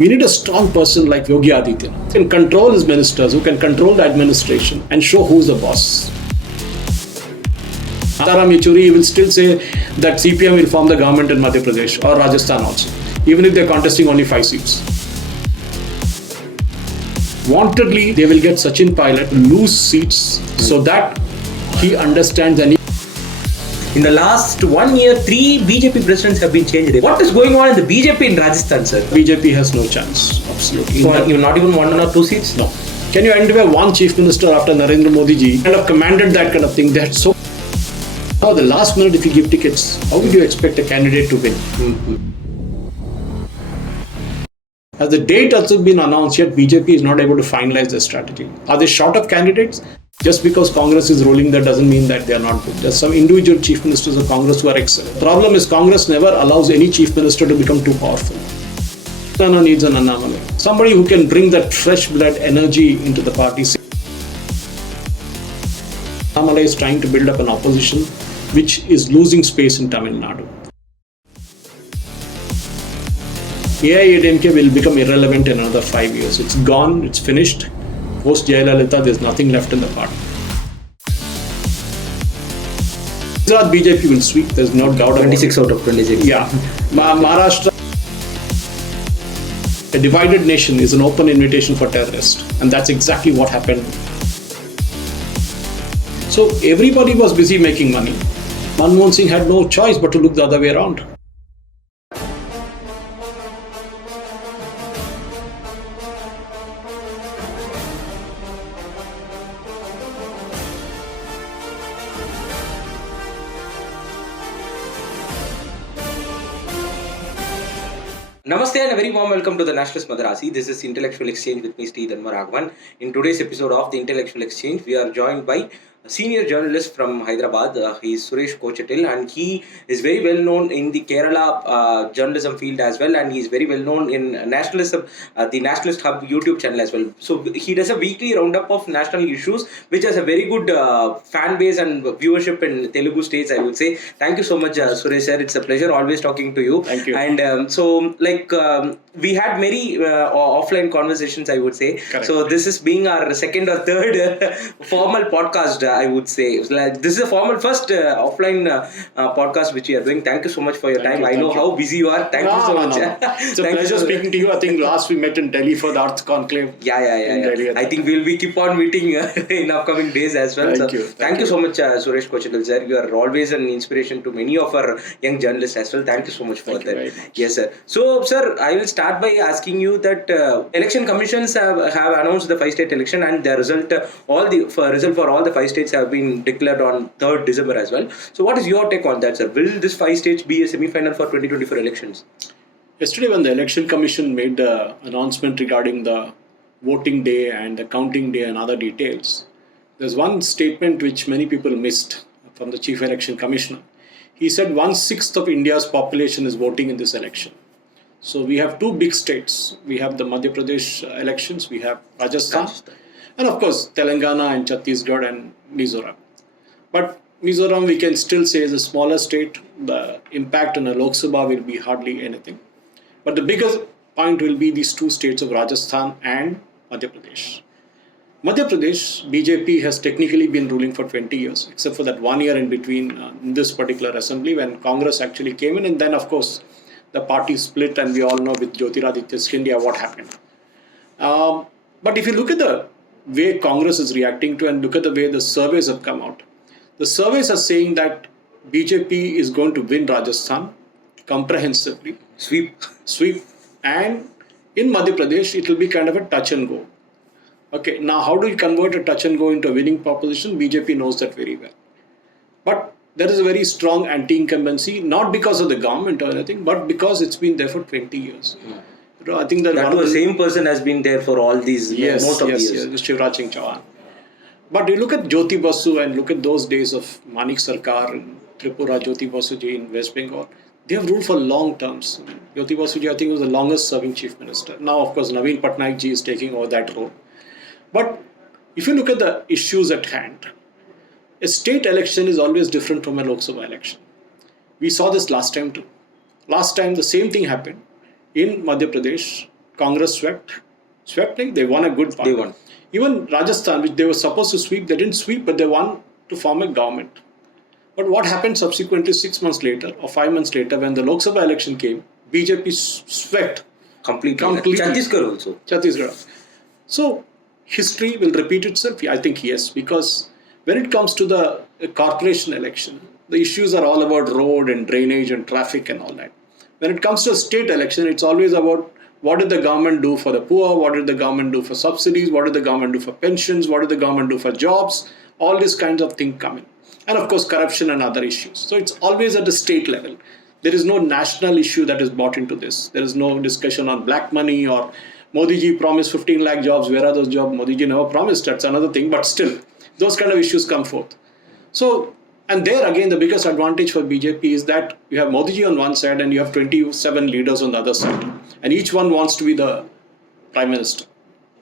We need a strong person like Yogi Adityanath who can control his ministers, who can control the administration and show who's the boss. Sitaram Yechuri will still say that CPM will form the government in Madhya Pradesh or Rajasthan also, even if they're contesting only 5 seats. Wantedly, they will get Sachin Pilot lose seats so that he understands and in the last 1 year, 3 BJP presidents have been changed. What is going on in the BJP in Rajasthan, sir? BJP has no chance, absolutely. So you're not even 1 or 2 seats? No. Can you identify one chief minister after Narendra Modi ji kind of commanded that kind of thing? They had so. Now, the last minute, if you give tickets, how would you expect a candidate to win? Has the date also been announced yet? BJP is not able to finalize their strategy. Are they short of candidates? Just because Congress is ruling, that doesn't mean that they are not good. There's some individual chief ministers of Congress who are excellent. The problem is Congress never allows any chief minister to become too powerful. Telangana needs an anomaly. Somebody who can bring that fresh blood energy into the party. Annamalai is trying to build up an opposition which is losing space in Tamil Nadu. AIADMK will become irrelevant in another 5 years. It's gone, it's finished. Post Jayalalitha, there's nothing left in the party. Gujarat BJP will sweep, there's no doubt about it. 26 out of 26. Yeah. Maharashtra, a divided nation is an open invitation for terrorists. And that's exactly what happened. So everybody was busy making money. Manmohan Singh had no choice but to look the other way around. Namaste and a very warm welcome to the Nationalist Madrasi. This is Intellectual Exchange with me, Sri Dhanmaraghavan. In today's episode of the Intellectual Exchange, we are joined by a senior journalist from Hyderabad. He is Suresh Kochatil, and he is very well known in the Kerala journalism field as well, and he is very well known in nationalism, the Nationalist Hub YouTube channel as well. So he does a weekly roundup of national issues, which has a very good fan base and viewership in Telugu states, I would say. Thank you so much, Suresh sir. It's a pleasure always talking to you. Thank you. And we had many offline conversations, I would say. Correct. So this is being our second or third formal podcast, I would say. This is a formal first offline podcast which we are doing. Thank you so much for your time. I know how busy you are. Thank you so much. It's a pleasure speaking to you. I think last we met in Delhi for the Arts Conclave. Yeah. Delhi, I think we'll keep on meeting in upcoming days as well. Thank you so much, Suresh Kochatil sir. You are always an inspiration to many of our young journalists as well. Thank you so much for that. Yes, sir. So, sir, I will start by asking you that election commissions have announced the 5-state election, and the result for all the 5 states have been declared on 3rd December as well. So, what is your take on that, sir? Will this 5 states be a semi-final for 2024 elections? Yesterday, when the Election Commission made the announcement regarding the voting day and the counting day and other details, there's one statement which many people missed from the Chief Election Commissioner. He said 1/6 of India's population is voting in this election. So we have 2 big states. We have the Madhya Pradesh elections, we have Rajasthan, and of course Telangana and Chhattisgarh and Mizoram. But Mizoram we can still say is a smaller state. The impact on the Lok Sabha will be hardly anything. But the biggest point will be these 2 states of Rajasthan and Madhya Pradesh. Madhya Pradesh, BJP has technically been ruling for 20 years, except for that 1 year in between this particular assembly when Congress actually came in, and then of course the party split, and we all know with Jyotiraditya Scindia what happened. But if you look at the way Congress is reacting to and look at the way the surveys have come out, the surveys are saying that BJP is going to win Rajasthan comprehensively. Sweep. And in Madhya Pradesh, it will be kind of a touch and go. Okay, now how do you convert a touch and go into a winning proposition? BJP knows that very well. But there is a very strong anti-incumbency, not because of the government or anything, but because it's been there for 20 years. I think that the same person has been there for all these most of the years. Yes, Shivraj Singh Chauhan. But you look at Jyoti Basu and look at those days of Manik Sarkar in Tripura, Jyoti Basu ji in West Bengal. They have ruled for long terms. Jyoti Basu ji, I think, was the longest serving chief minister. Now, of course, Naveen Patnaik ji is taking over that role. But if you look at the issues at hand, a state election is always different from a Lok Sabha election. We saw this last time too. Last time the same thing happened in Madhya Pradesh. Congress swept, like they won a good part. They won. Even Rajasthan, which they were supposed to sweep, they didn't sweep, but they won to form a government. But what happened subsequently 6 months later or 5 months later when the Lok Sabha election came, BJP swept Completely. Chhattisgarh also. Chhattisgarh. So history will repeat itself? I think yes, because when it comes to the corporation election, the issues are all about road and drainage and traffic and all that. When it comes to a state election, it's always about what did the government do for the poor, what did the government do for subsidies, what did the government do for pensions, what did the government do for jobs, all these kinds of things come in. And of course, corruption and other issues. So it's always at the state level. There is no national issue that is brought into this. There is no discussion on black money or Modi ji promised 15 lakh jobs. Where are those jobs? Modi ji never promised. That's another thing. But still, those kind of issues come forth. So, and there again, the biggest advantage for BJP is that you have Modi ji on one side and you have 27 leaders on the other side. And each one wants to be the prime minister.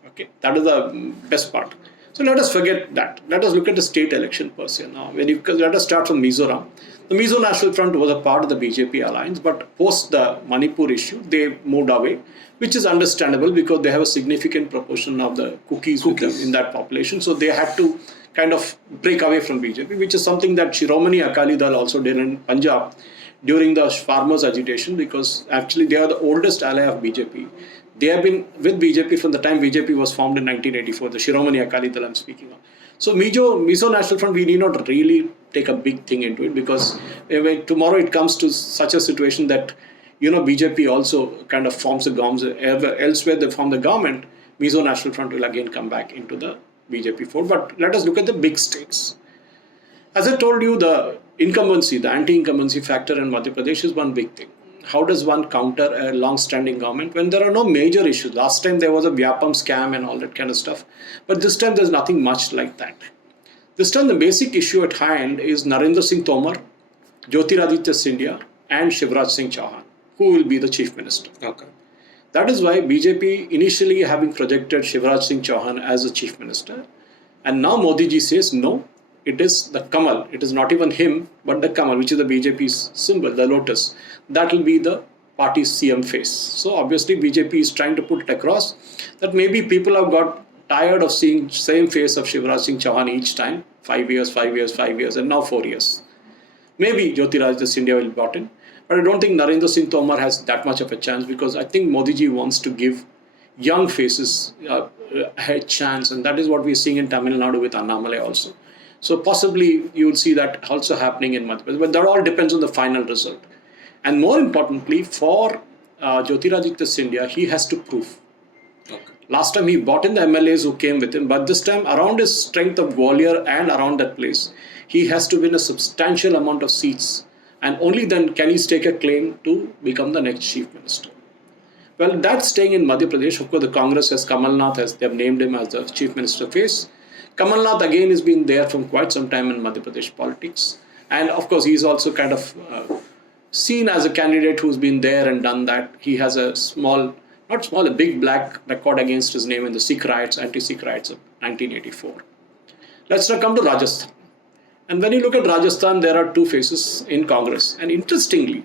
Okay, that is the best part. So let us forget that. Let us look at the state election per se now. Let us start from Mizoram. The Mizo National Front was a part of the BJP alliance, but post the Manipur issue, they moved away, which is understandable because they have a significant proportion of the cookies. With them in that population. So they had to kind of break away from BJP, which is something that Shiromani Akali Dal also did in Punjab during the farmers' agitation, because actually they are the oldest ally of BJP. They have been with BJP from the time BJP was formed in 1984, the Shiromani Akali Dal I'm speaking of. So Mizo National Front, we need not really take a big thing into it, because when tomorrow it comes to such a situation that, BJP also kind of forms a government, elsewhere they form the government, Mizo National Front will again come back into the BJP fold. But let us look at the big states. As I told you, the incumbency, the anti-incumbency factor in Madhya Pradesh is one big thing. How does one counter a long-standing government when there are no major issues? Last time there was a Vyapam scam and all that kind of stuff. But this time there's nothing much like that. This time the basic issue at hand is Narendra Singh Tomar, Jyotiraditya Scindia and Shivraj Singh Chauhan, who will be the chief minister. Okay. That is why BJP initially having projected Shivraj Singh Chauhan as the chief minister. And now Modi ji says, no, it is the Kamal. It is not even him, but the Kamal, which is the BJP's symbol, the lotus. That will be the party's CM face. So obviously BJP is trying to put it across that maybe people have got tired of seeing same face of Shivraj Singh Chauhan each time, 5 years, 5 years, 5 years, and now 4 years. Maybe Jyotiraditya Scindia will be brought in. But I don't think Narendra Singh Tomar has that much of a chance, because I think Modi ji wants to give young faces a chance, and that is what we are seeing in Tamil Nadu with Annamalai also. So possibly you will see that also happening in Madhya Pradesh, but that all depends on the final result. And more importantly, for Jyotiraditya Scindia, he has to prove. Okay. Last time he brought in the MLAs who came with him, but this time around his strength of Gwalior and around that place, he has to win a substantial amount of seats. And only then can he stake a claim to become the next chief minister. Well, that's staying in Madhya Pradesh. Of course, the Congress has Kamal Nath, they have named him as the chief minister face. Kamal Nath again has been there from quite some time in Madhya Pradesh politics. And of course, he's also kind of seen as a candidate who's been there and done that. He has a a big black record against his name in the Sikh riots, anti-Sikh riots of 1984. Let's now come to Rajasthan. And when you look at Rajasthan, there are two faces in Congress. And interestingly,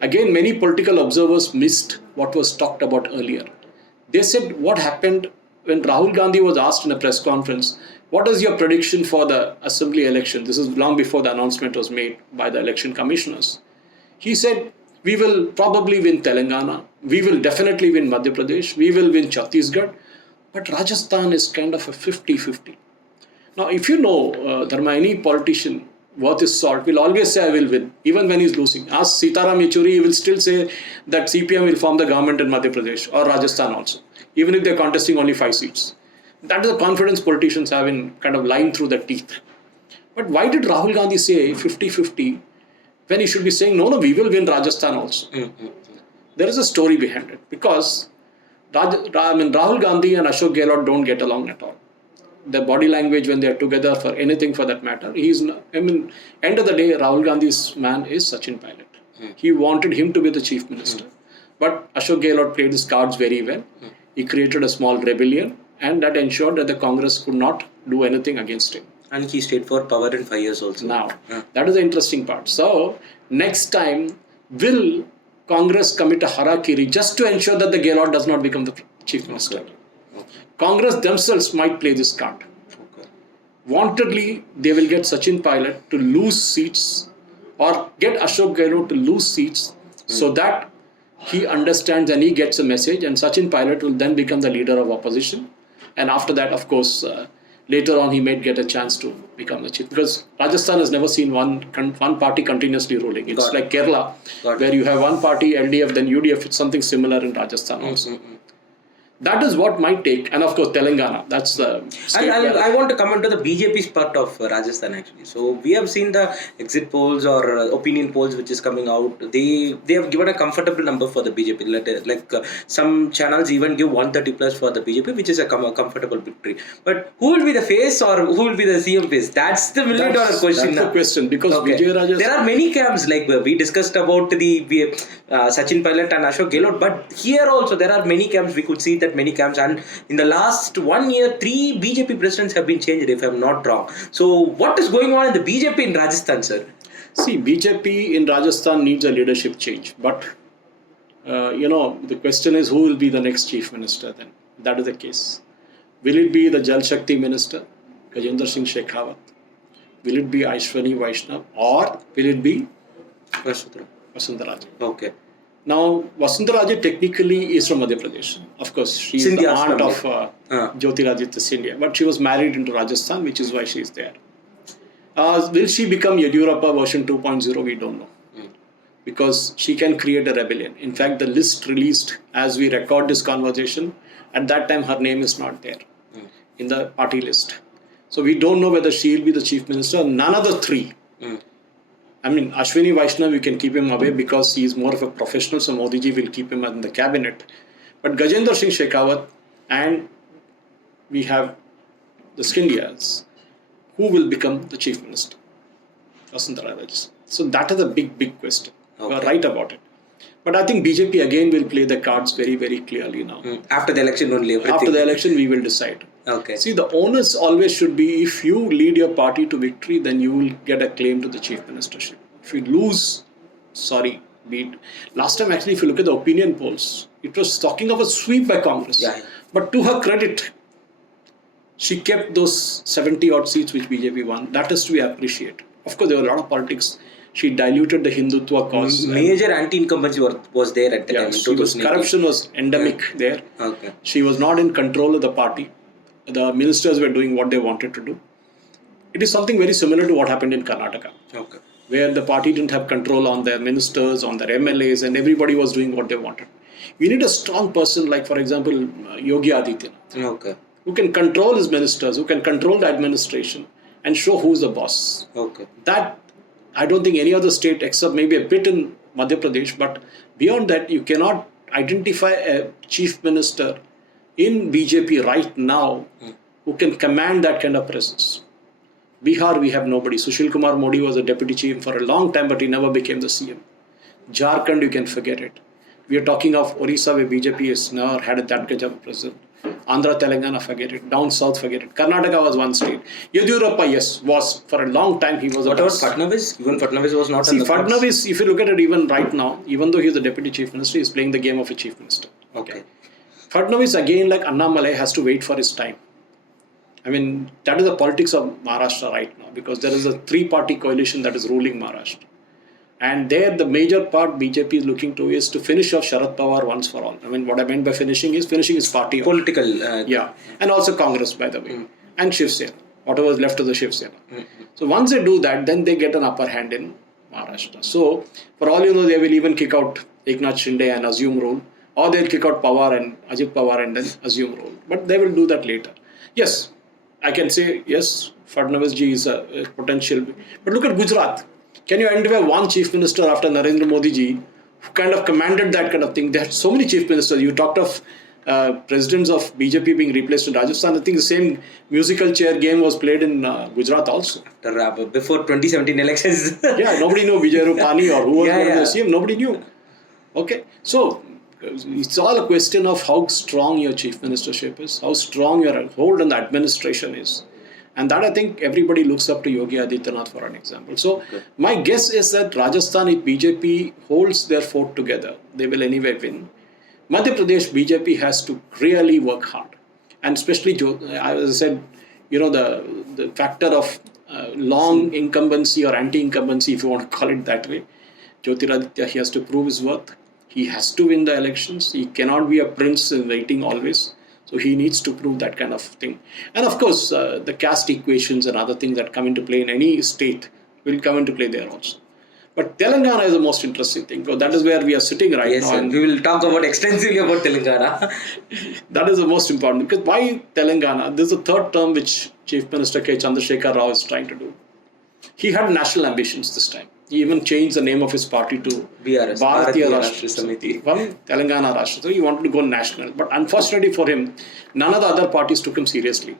again, many political observers missed what was talked about earlier. They said what happened when Rahul Gandhi was asked in a press conference, what is your prediction for the assembly election? This is long before the announcement was made by the election commissioners. He said, we will probably win Telangana. We will definitely win Madhya Pradesh. We will win Chhattisgarh. But Rajasthan is kind of a 50-50. Now, if you know, Dharma, any politician worth his salt will always say, I will win, even when he's losing. Ask Sitaram Yechuri, he will still say that CPM will form the government in Madhya Pradesh or Rajasthan also, even if they're contesting only 5 seats. That is the confidence politicians have in kind of lying through their teeth. But why did Rahul Gandhi say 50-50 when he should be saying, no, we will win Rajasthan also? There is a story behind it, because Rahul Gandhi and Ashok Gehlot don't get along at all. The body language when they are together for anything for that matter. End of the day, Rahul Gandhi's man is Sachin Pilot. He wanted him to be the chief minister. But Ashok Gehlot played his cards very well. He created a small rebellion, and that ensured that the Congress could not do anything against him. And he stayed for power in 5 years also. Now, that is the interesting part. So, next time, will Congress commit a harakiri just to ensure that the Gehlot does not become the chief minister. Okay. Congress themselves might play this card. Okay. Wantedly, they will get Sachin Pilot to lose seats or get Ashok Gehlot to lose seats so that he understands and he gets a message, and Sachin Pilot will then become the leader of opposition. And after that, of course, later on he may get a chance to become the chief, because Rajasthan has never seen one party continuously ruling. It's like Kerala, where you have one party, LDF, then UDF. It's something similar in Rajasthan also. That is what might take, and of course Telangana. That's the. I want to come on to the BJP's part of Rajasthan actually. So we have seen the exit polls or opinion polls which is coming out. They have given a comfortable number for the BJP. Like some channels even give 130 plus for the BJP, which is a comfortable victory. But who will be the face or who will be the CM face? That's the $1,000,000 question. That's the question, because Vijay Rajasthan. There are many camps, like we discussed about the Sachin Pilot and Ashok Gehlot, but here also there are many camps. We could see that many camps, and in the last 1 year 3 BJP presidents have been changed, if I'm not wrong. So what is going on in the BJP in Rajasthan, sir? See, BJP in Rajasthan needs a leadership change, but the question is, who will be the next chief minister then? That is the case. Will it be the Jal Shakti minister, Gajendra Singh Shekhawat? Will it be Aishwani Vaishnav, or will it be Vasundhara Raje? Okay. Now, Vasundhara Raje technically is from Madhya Pradesh. Of course, she is the aunt of Jyotiraditya Scindia, but she was married into Rajasthan, which is why she is there. Will she become Yediyurappa version 2.0? We don't know. Because she can create a rebellion. In fact, the list released as we record this conversation, at that time her name is not there in the party list. So we don't know whether she will be the chief minister. None of the three. I mean, Ashwini Vaishnav, we can keep him away because he is more of a professional, so Modi ji will keep him in the cabinet. But Gajendra Singh Shekhawat, and we have the Scindias, who will become the chief minister? Vasundhara Raje. So that is a big question. Okay. You are right about it. But I think BJP again will play the cards very, very clearly now. After the election only. Everything. After the election, we will decide. Okay. See, the onus always should be, if you lead your party to victory, then you will get a claim to the chief ministership. If you lose, sorry, last time actually, if you look at the opinion polls, it was talking of a sweep by Congress. Yeah. But to her credit, she kept those 70 odd seats which BJP won. That is to be appreciated. Of course, there were a lot of politics. She diluted the Hindutva cause. Major anti-incumbency was there at the time. Corruption was endemic there. Okay. She was not in control of the party. The ministers were doing what they wanted to do. It is something very similar to what happened in Karnataka. Okay. Where the party didn't have control on their ministers, on their MLAs, and everybody was doing what they wanted. We need a strong person like, for example, Yogi Adityanath. Okay. Who can control his ministers, who can control the administration and show who's the boss. Okay. That, I don't think any other state, except maybe a bit in Madhya Pradesh, but beyond that, you cannot identify a chief minister in BJP right now who can command that kind of presence. Bihar, we have nobody. Sushil Kumar Modi was a deputy chief for a long time, but he never became the CM. Jharkhand, you can forget it. We are talking of Orissa, where BJP has never had that kind of president. Andhra, Telangana, forget it. Down south, forget it. Karnataka was one state. Yediyurappa, yes, was for a long time. He was. What about Fadnavis? Even Fadnavis was not. See, Fadnavis, if you look at it even right now, even though he is the deputy chief minister, he is playing the game of a chief minister. Okay. Fadnavis, again, like Annamalai, has to wait for his time. I mean, that is the politics of Maharashtra right now, because there is a three-party coalition that is ruling Maharashtra. And there, the major part BJP is looking to is to finish off Sharad Pawar once for all. I mean, what I meant by finishing his party. Political. Yeah. And also Congress, by the way. And Shiv Sena. Whatever is left of the Shiv Sena. So once they do that, then they get an upper hand in Maharashtra. So, for all you know, they will even kick out Eknath Shinde and assume rule. Or they'll kick out Pawar and Ajit Pawar and then assume rule. But they will do that later. Yes, I can say, yes, Fadnavis ji is a potential. But look at Gujarat. Can you identify one chief minister after Narendra Modi ji who kind of commanded that kind of thing? There are so many chief ministers. You talked of presidents of BJP being replaced in Rajasthan. I think the same musical chair game was played in Gujarat also. Before 2017 elections. Yeah, nobody knew Vijay Rupani or who was going to be CM. Nobody knew. Okay, so it's all a question of how strong your chief ministership is, how strong your hold on the administration is. And that I think everybody looks up to Yogi Adityanath for an example. So my guess is that Rajasthan, if BJP holds their fort together, they will anyway win. Madhya Pradesh BJP has to really work hard, and especially as I said, the factor of long incumbency or anti-incumbency, if you want to call it that way. Jyotiraditya, he has to prove his worth. He has to win the elections. He cannot be a prince in waiting always. So he needs to prove that kind of thing. And of course, the caste equations and other things that come into play in any state will come into play there also. But Telangana is the most interesting thing. So that is where we are sitting right now. Yes, we will talk about extensively about Telangana. That is the most important. Because why Telangana? This is the third term which Chief Minister K. Chandrasekhar Rao is trying to do. He had national ambitions this time. He even changed the name of his party to BRS, Bharatiya Rashtra Samiti from Telangana Rashtra. So he wanted to go national. But unfortunately for him, none of the other parties took him seriously.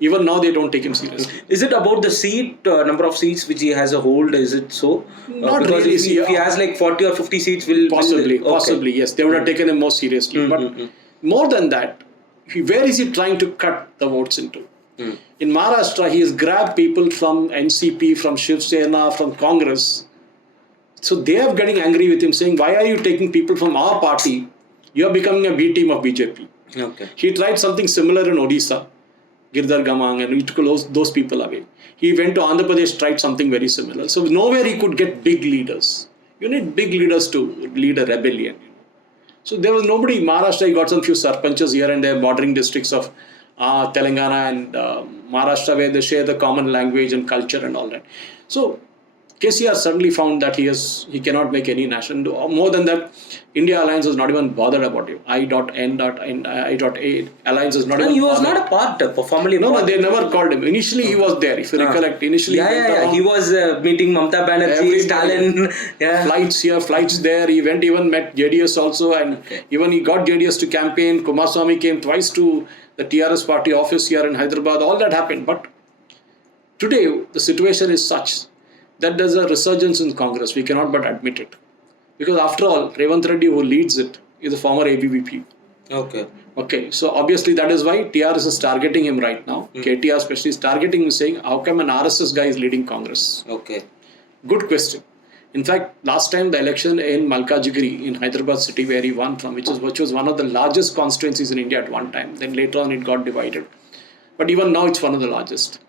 Even now they don't take him seriously. Is it about the seat, number of seats which he has a hold? Is it so? Not because really. If he has like 40 or 50 seats, Possibly, yes. They would have taken him more seriously. But more than that, where is he trying to cut the votes into? In Maharashtra, he has grabbed people from NCP, from Shiv Sena, from Congress. So they are getting angry with him, saying, why are you taking people from our party? You are becoming a B team of BJP. He tried something similar in Odisha, Girdhar Gamang, and he took those people away. He went to Andhra Pradesh, tried something very similar. So nowhere he could get big leaders. You need big leaders to lead a rebellion. So there was nobody in Maharashtra. He got some few sarpanchas here and there, bordering districts of Telangana and Maharashtra, where they share the common language and culture and all that. So KCR suddenly found that he cannot make any national. More than that, India Alliance was not even bothered about him. I.N.A Alliance is not even bothered. He was not a part, formally. No, they never called him. Initially, he was there. If you recollect, initially he was meeting Mamata Banerjee, Stalin. Flights here, flights there. He even met JDS also, and even he got JDS to campaign. Kumaraswamy came twice to the TRS party office here in Hyderabad. All that happened. But today, the situation is such that there's a resurgence in Congress. We cannot but admit it. Because after all, Revanth Reddy, who leads it, is a former ABVP. Okay. So obviously that is why TRS is targeting him right now. KTR especially is targeting him, saying, how come an RSS guy is leading Congress? Good question. In fact, last time the election in Malkajgiri in Hyderabad city where he won from, which was one of the largest constituencies in India at one time. Then later on it got divided. But even now it's one of the largest.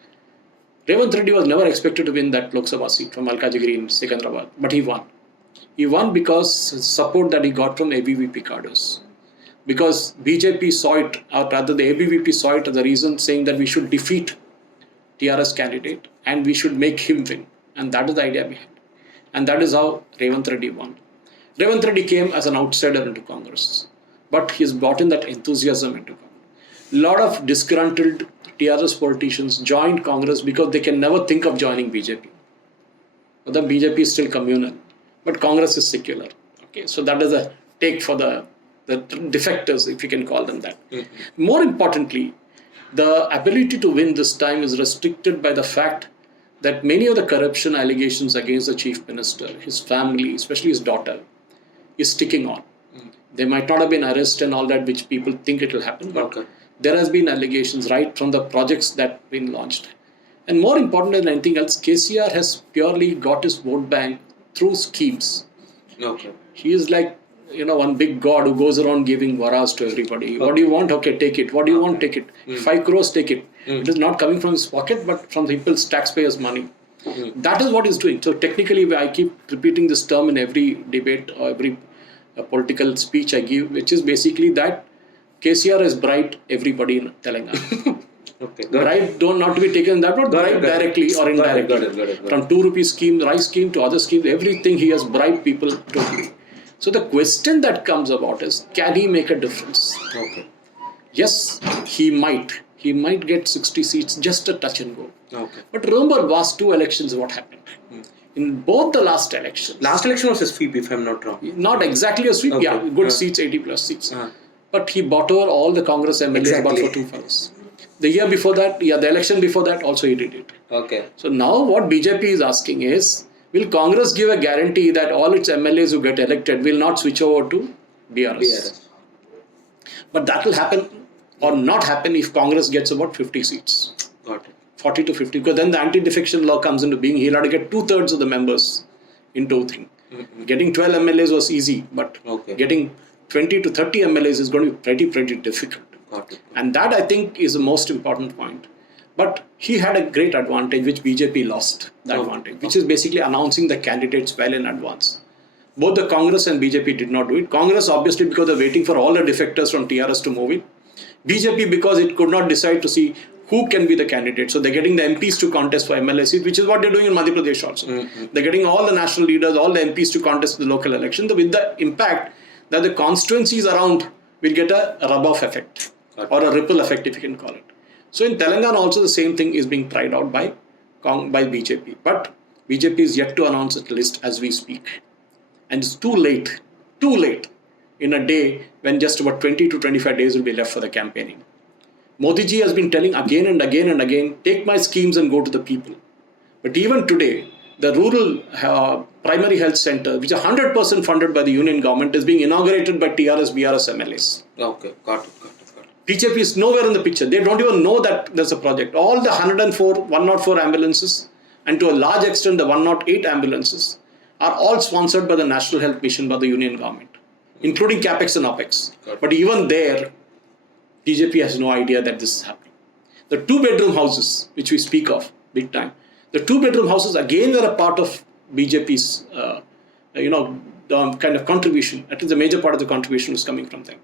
Revanth Reddy was never expected to win that Lok Sabha seat from Malkajgiri in Secunderabad, but he won. He won because of support that he got from ABVP cadres. Because BJP saw it, or rather the ABVP saw it as a reason, saying that we should defeat TRS candidate and we should make him win. And that is the idea behind it. And that is how Revanth Reddy won. Revanth Reddy came as an outsider into Congress, but he's brought in that enthusiasm into Congress. A lot of disgruntled TRS politicians joined Congress because they can never think of joining BJP. But the BJP is still communal, but Congress is secular. Okay, so that is a take for the defectors, if you can call them that. More importantly, the ability to win this time is restricted by the fact that many of the corruption allegations against the chief minister, his family, especially his daughter, is sticking on. There might not have been arrest and all that, which people think it will happen, but there has been allegations right from the projects that have been launched. And more important than anything else, KCR has purely got his vote bank through schemes. He is like, one big god who goes around giving varas to everybody. What do you want? Okay, take it. What do you want? Take it. 5 crores, take it. It is not coming from his pocket, but from people's taxpayers' money. That is what he's doing. So technically, I keep repeating this term in every debate or every political speech I give, which is basically that KCR has bribed everybody in Telangana. Bribe not to be taken that, but bribe directly or indirectly. From 2 rupee scheme, rice scheme to other schemes, everything he has bribed people totally. So the question that comes about is, can he make a difference? Yes, he might. He might get 60 seats, just a touch and go. But remember, last 2 elections, what happened? In both the last elections. Last election was a sweep, if I'm not wrong. Not exactly a sweep, good seats, 80 plus seats. But he bought over all the Congress MLAs about for 2 fellows. The year before that, the election before that, also he did it. So now what BJP is asking is, will Congress give a guarantee that all its MLAs who get elected will not switch over to BRS? But that will happen or not happen if Congress gets about 50 seats. 40 to 50, because then the anti-defection law comes into being. He'll have to get 2/3 of the members into thing. Getting 12 MLAs was easy, but getting 20 to 30 MLAs is going to be pretty difficult. And that, I think, is the most important point. But he had a great advantage, which BJP lost, the advantage, which is basically announcing the candidates well in advance. Both the Congress and BJP did not do it. Congress, obviously, because they're waiting for all the defectors from TRS to move in. BJP, because it could not decide to see who can be the candidate. So they're getting the MPs to contest for MLA seat, which is what they're doing in Madhya Pradesh also. They're getting all the national leaders, all the MPs to contest the local election, with the impact that the constituencies around will get a rub-off effect or a ripple effect, if you can call it. So in Telangana also the same thing is being tried out by BJP. But BJP is yet to announce its list as we speak. And it's too late in a day when just about 20 to 25 days will be left for the campaigning. Modi ji has been telling again and again, take my schemes and go to the people. But even today, the rural primary health center, which is 100% funded by the union government, is being inaugurated by TRS, BRS MLAs. Okay, got it. BJP is nowhere in the picture. They don't even know that there's a project. All the 104 ambulances, and to a large extent the 108 ambulances, are all sponsored by the National Health Mission by the union government, including CAPEX and OPEX. But even there, BJP has no idea that this is happening. The 2-bedroom houses, which we speak of big time, the 2-bedroom houses again were a part of BJP's, kind of contribution. At least the major part of the contribution was coming from them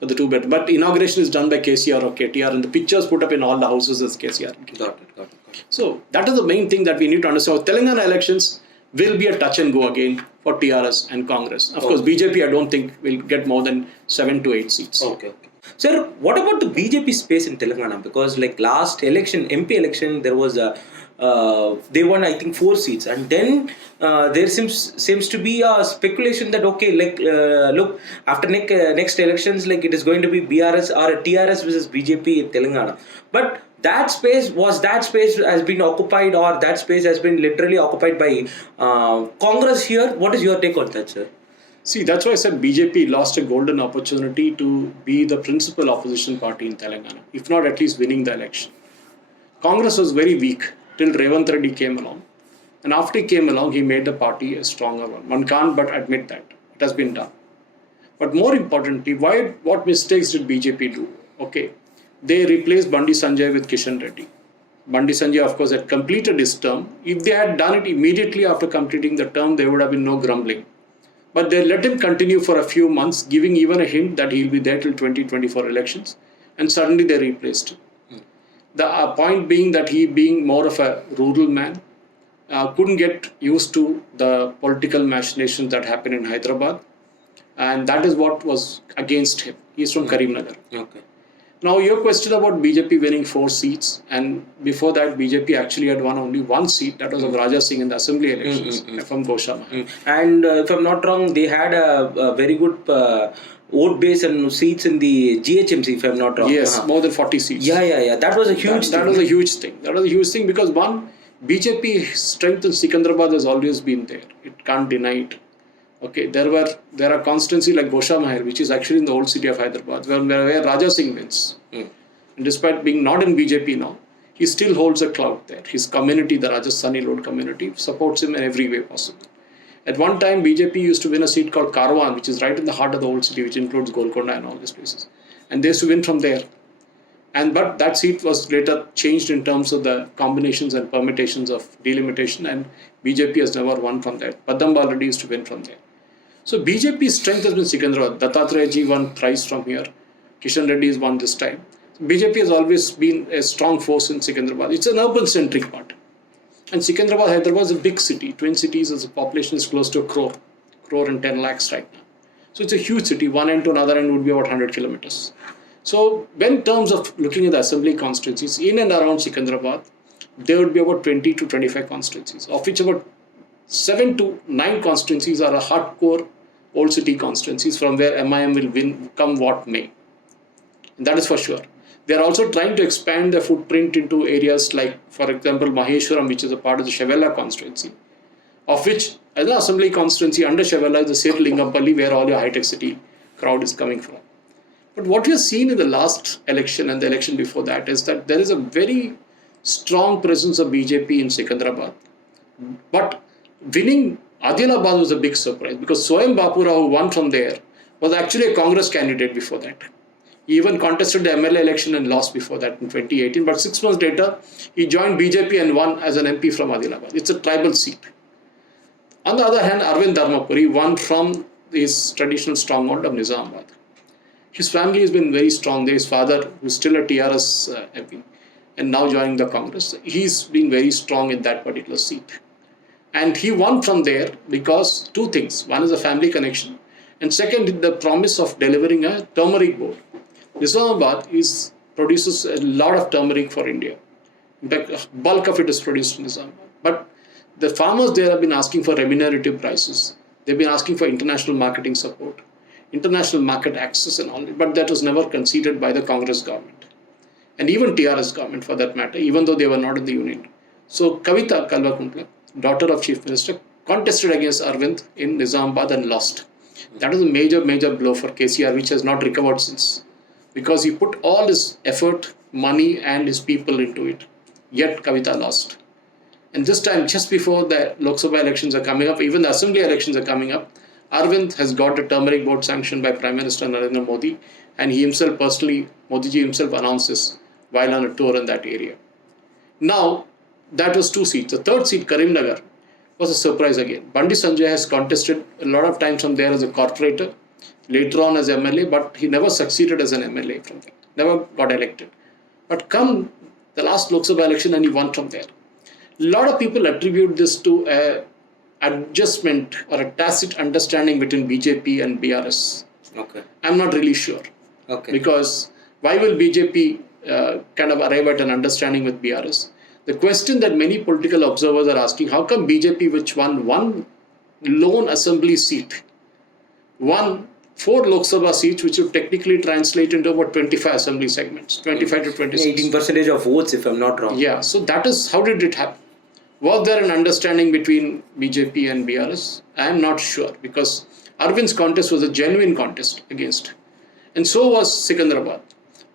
for the 2-bedroom. But inauguration is done by KCR or KTR, and the pictures put up in all the houses as KCR. Got it. So that is the main thing that we need to understand. Telangana elections will be a touch and go again for TRS and Congress. Of course, BJP I don't think will get more than 7 to 8 seats. Okay. Sir, what about the BJP space in Telangana? Because like last election, MP election, there was they won I think 4 seats, and then there seems to be a speculation that look, after next elections, like it is going to be BRS or TRS versus BJP in Telangana. But that space has been occupied, or that space has been literally occupied by Congress here. What is your take on that, sir? See, that's why I said BJP lost a golden opportunity to be the principal opposition party in Telangana, if not at least winning the election. Congress was very weak till Revant Reddy came along. And after he came along, he made the party a stronger one. One can't but admit that. It has been done. But more importantly, what mistakes did BJP do? Okay, they replaced Bandi Sanjay with Kishan Reddy. Bandi Sanjay, of course, had completed his term. If they had done it immediately after completing the term, there would have been no grumbling. But they let him continue for a few months, giving even a hint that he'll be there till 2024 elections. And suddenly they replaced him. The point being that he, being more of a rural man, couldn't get used to the political machinations that happen in Hyderabad. And that is what was against him. He's from Karimnagar. Okay. Now, your question about BJP winning 4 seats, and before that, BJP actually had won only 1 seat, that was of Raja Singh in the assembly elections from Goshamah. And if I'm not wrong, they had a very good vote base and seats in the GHMC, if I'm not wrong. Yes, more than 40 seats. Yeah. That was a huge thing. That was a huge thing. That was a huge thing because one, BJP strength in Sikandrabad has always been there. It can't deny it. Okay, there are constituencies like Goshamah, which is actually in the old city of Hyderabad, where Raja Singh wins. And despite being not in BJP now, he still holds a clout there. His community, the Rajasthani road community, supports him in every way possible. At one time, BJP used to win a seat called Karwan, which is right in the heart of the old city, which includes Golconda and all these places. And they used to win from there. But that seat was later changed in terms of the combinations and permutations of delimitation, and BJP has never won from there. Padamba already used to win from there. So BJP's strength has been Sikandrabad. Dattatreya ji won thrice from here. Kishan Reddy has won this time. BJP has always been a strong force in Sikandrabad. It's an urban-centric party. And Sikandrabad, Hyderabad is a big city. Twin cities, as a population is close to 1 crore and 10 lakhs right now. So it's a huge city. One end to another end would be about 100 kilometers. So when in terms of looking at the assembly constituencies, in and around Sikandrabad, there would be about 20 to 25 constituencies, of which about 7 to 9 constituencies are a hardcore old city constituencies from where MIM will win come what may. And that is for sure. They are also trying to expand their footprint into areas like, for example, Maheshwaram, which is a part of the Shavella constituency, of which as an assembly constituency under Shavella is the Sir Lingampalli, where all your high-tech city crowd is coming from. But what we have seen in the last election and the election before that is that there is a very strong presence of BJP in Secunderabad. But winning Adilabad was a big surprise because Swayam Bapura, who won from there, was actually a Congress candidate before that. He even contested the MLA election and lost before that in 2018. But 6 months later, he joined BJP and won as an MP from Adilabad. It's a tribal seat. On the other hand, Arvind Dharmapuri won from his traditional stronghold of Nizamabad. His family has been very strong there. His father, who is still a TRS MP, and now joining the Congress, he's been very strong in that particular seat. And he won from there because two things. One is a family connection, and second, the promise of delivering a turmeric board. Nizamabad produces a lot of turmeric for India. In fact, bulk of it is produced in Nizamabad. But the farmers there have been asking for remunerative prices. They've been asking for international marketing support, international market access and all that. But that was never conceded by the Congress government. And even TRS government for that matter, even though they were not in the union. So Kavita Kalvakuntla, daughter of Chief Minister, contested against Arvind in Nizamabad and lost. That was a major blow for KCR, which has not recovered since. Because he put all his effort, money and his people into it. Yet Kavita lost. And this time, just before the Lok Sabha elections are coming up, even the Assembly elections are coming up, Arvind has got a turmeric board sanctioned by Prime Minister Narendra Modi, and he himself personally, Modiji himself announced this while on a tour in that area. Now, that was 2 seats. The third seat, Karimnagar, was a surprise again. Bandi Sanjay has contested a lot of times from there as a corporator, later on as MLA, but he never succeeded as an MLA from there, never got elected. But come the last Lok Sabha election and he won from there. A lot of people attribute this to an adjustment or a tacit understanding between BJP and BRS. Okay. I'm not really sure. Okay. Because why will BJP kind of arrive at an understanding with BRS? The question that many political observers are asking, how come BJP, which won one lone assembly seat, won 4 Lok Sabha seats, which would technically translate into about 25 assembly segments, 25 to 26. 18% of votes, if I'm not wrong. Yeah, so that is, how did it happen? Was there an understanding between BJP and BRS? I am not sure, because Arvind's contest was a genuine contest against. And so was Secunderabad.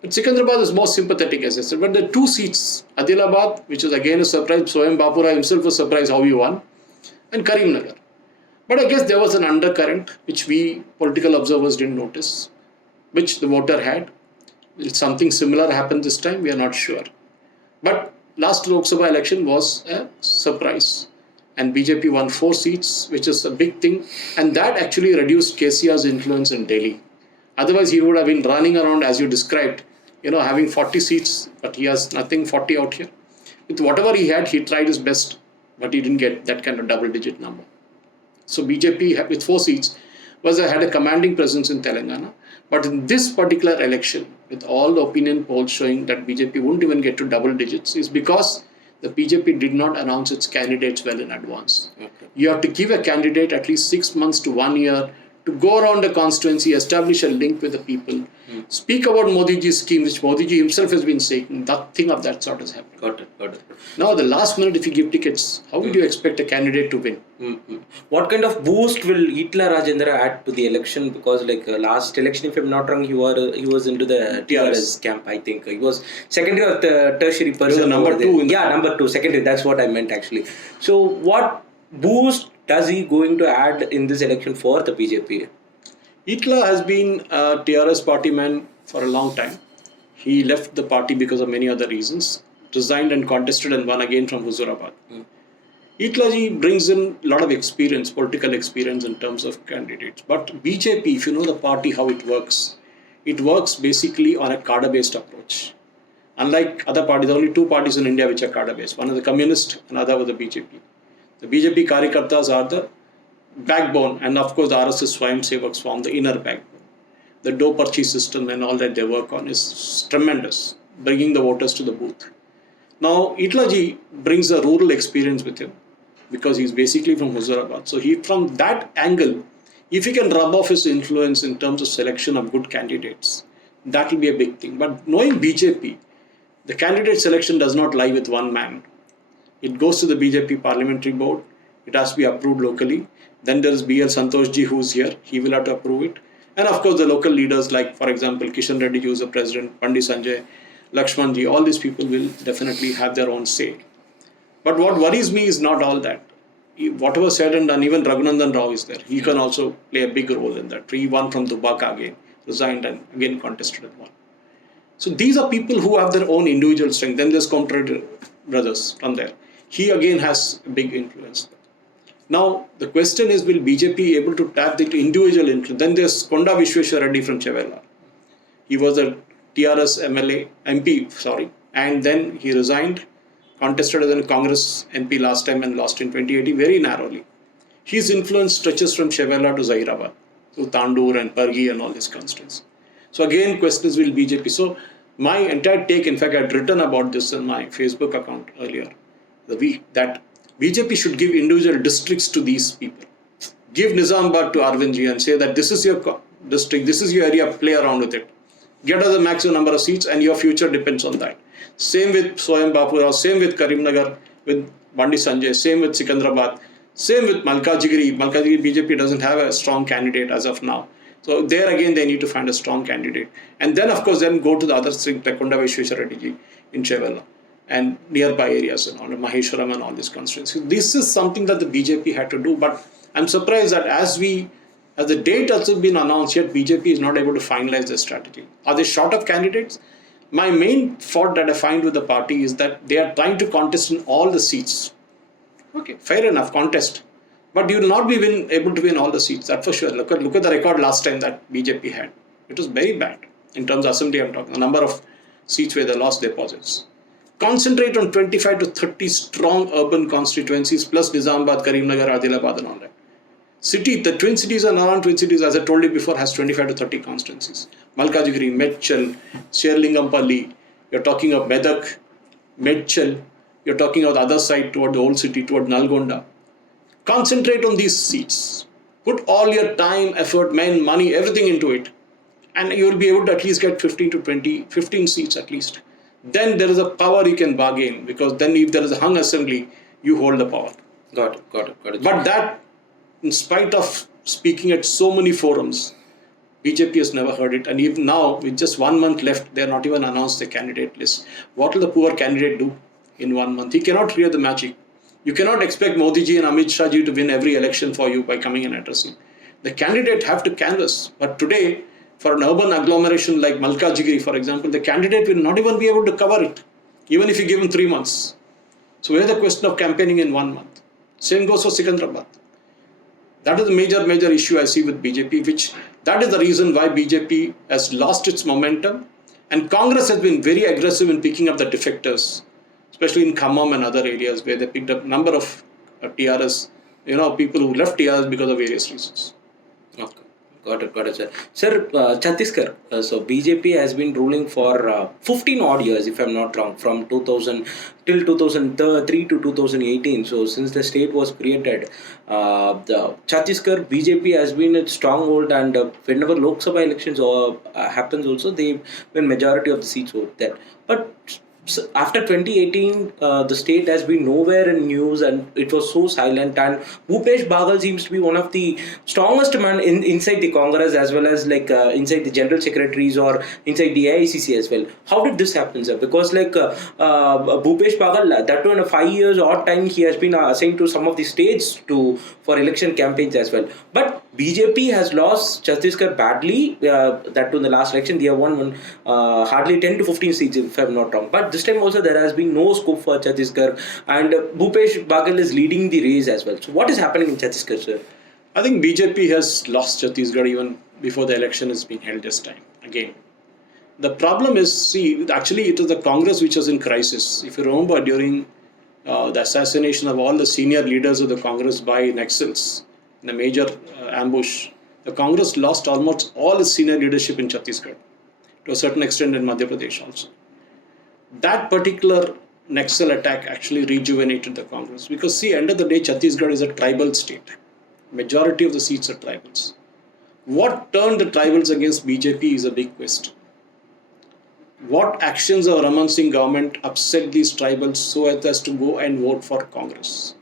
But Secunderabad is more sympathetic, as I said. But the 2 seats, Adilabad, which is again a surprise, Swayam Bapura himself was surprised how he won, and Karimnagar. But I guess there was an undercurrent which we political observers didn't notice, which the voter had. Will something similar happen this time? We are not sure. But last Lok Sabha election was a surprise. And BJP won 4 seats, which is a big thing. And that actually reduced KCR's influence in Delhi. Otherwise, he would have been running around, as you described, having 40 seats, but he has nothing 40 out here. With whatever he had, he tried his best, but he didn't get that kind of double-digit number. So BJP, with 4 seats, had a commanding presence in Telangana. But in this particular election, with all the opinion polls showing that BJP wouldn't even get to double digits, is because the BJP did not announce its candidates well in advance. Okay. You have to give a candidate at least 6 months to 1 year to go around the constituency, establish a link with the people, speak about Modiji's scheme, which Modiji himself has been saying. Nothing of that sort has happened. Got it. Now, the last minute, if you give tickets, how would you expect a candidate to win? What kind of boost will Itla Rajendra add to the election? Because last election, if I'm not wrong, he was into the TRS camp, I think. He was secondary or tertiary person. He was number 2. Number 2, secondary. That's what I meant actually. So what boost does he going to add in this election for the BJP? Itla has been a TRS party man for a long time. He left the party because of many other reasons, resigned and contested and won again from Huzurabad. Itla ji brings in a lot of experience, political experience in terms of candidates. But BJP, if you know the party, how it works basically on a cadre-based approach. Unlike other parties, there are only 2 parties in India which are cadre-based. One is the Communist, another was the BJP. The BJP Karyakartas are the backbone, and of course the RSS Swayam Sevaks form the inner backbone. The dough purchase system and all that they work on is tremendous, bringing the voters to the booth. Now, Itla ji brings a rural experience with him because he's basically from Huzurabad. So from that angle, if he can rub off his influence in terms of selection of good candidates, that will be a big thing. But knowing BJP, the candidate selection does not lie with one man. It goes to the BJP parliamentary board. It has to be approved locally. Then there is BL Santoshji who's here. He will have to approve it. And of course the local leaders like, for example, Kishan Reddy, who is the president, Bandi Sanjay, Lakshmanji, all these people will definitely have their own say. But what worries me is not all that. Whatever said and done, even Raghunandan Rao is there. He can also play a big role in that. He won from Dubaka again, resigned and again contested and won. So these are people who have their own individual strength. Then there's Comrade Brothers from there. He again has a big influence. Now the question is, will BJP able to tap the individual influence? Then there's Konda Vishweshwar Reddy from Chevella. He was a TRS MP, and then he resigned, contested as a Congress MP last time and lost in 2018 very narrowly. His influence stretches from Chevella to Zahirabad, to Tandur and Pargi and all these constituencies. So again, questions will BJP. So my entire take, in fact, I had written about this in my Facebook account earlier, that BJP should give individual districts to these people. Give Nizamabad to Arvindji and say that this is your district, this is your area, play around with it. Get us the maximum number of seats and your future depends on that. Same with Soham Bapurao, same with Karimnagar, with Bandi Sanjay, same with Sikandrabad, same with Malkajgiri. Malkajgiri BJP doesn't have a strong candidate as of now. So there again they need to find a strong candidate. And then of course then go to the other district like Konda Vishweshwar Reddy in Chevella and nearby areas and all, Maheshwaram and all these constituencies. This is something that the BJP had to do, but I'm surprised that as the date has been announced, yet BJP is not able to finalize their strategy. Are they short of candidates? My main fault that I find with the party is that they are trying to contest in all the seats. Okay, fair enough, contest. But you will not be able to win all the seats, that's for sure. Look at the record last time that BJP had. It was very bad in terms of assembly, I'm talking, the number of seats where they lost deposits. Concentrate on 25 to 30 strong urban constituencies plus Nizamabad, Karimnagar, Adilabad and all that. The twin cities and around twin cities, as I told you before, has 25 to 30 constituencies. Malkajgiri, Medchal, Sherlingampalli, you're talking of Medak, Medchal, you're talking of the other side toward the old city, toward Nalgonda. Concentrate on these seats. Put all your time, effort, men, money, everything into it. And you will be able to at least get 15 seats at least. Then there is a power you can bargain, because then if there is a hung assembly, you hold the power. Got it. But that, in spite of speaking at so many forums, BJP has never heard it. And even now, with just 1 month left, they are not even announced the candidate list. What will the poor candidate do in 1 month? He cannot create the magic. You cannot expect Modi ji and Amit Shah ji to win every election for you by coming and addressing. The candidate have to canvass. But today, for an urban agglomeration like Malkajgiri, for example, the candidate will not even be able to cover it, even if you give him 3 months. So where's the question of campaigning in 1 month? Same goes for Sikandrabad. That is the major issue I see with BJP, that is the reason why BJP has lost its momentum. And Congress has been very aggressive in picking up the defectors, especially in Khammam and other areas where they picked up a number of TRS, people who left TRS because of various reasons. Okay. Got it, sir. Sir, Chhattisgarh. So BJP has been ruling for 15 odd years, if I'm not wrong, from 2000 till 2003 to 2018. So since the state was created, the Chhattisgarh BJP has been its stronghold, and whenever Lok Sabha elections happens, also they win majority of the seats over there. But after 2018, the state has been nowhere in news, and it was so silent. And Bhupesh Bagal seems to be one of the strongest man inside the Congress, as well as inside the general secretaries or inside the AICC as well. How did this happen, sir? Because Bhupesh Bagal, that too in a 5 years odd time, he has been assigned to some of the states for election campaigns as well. But BJP has lost Chhattisgarh badly. That too in the last election, they have won hardly 10 to 15 seats, if I'm not wrong. But this time also there has been no scope for Chhattisgarh, and Bhupesh Bagal is leading the race as well. So what is happening in Chhattisgarh, sir? I think BJP has lost Chhattisgarh even before the election is being held this time. Again, the problem is, actually it was the Congress which was in crisis. If you remember, during the assassination of all the senior leaders of the Congress by Naxals, in a major ambush, the Congress lost almost all its senior leadership in Chhattisgarh, to a certain extent in Madhya Pradesh also. That particular Naxal attack actually rejuvenated the Congress, because end of the day, Chhattisgarh is a tribal state. Majority of the seats are tribals. What turned the tribals against BJP is a big question. What actions of Raman Singh government upset these tribals so as to go and vote for Congress?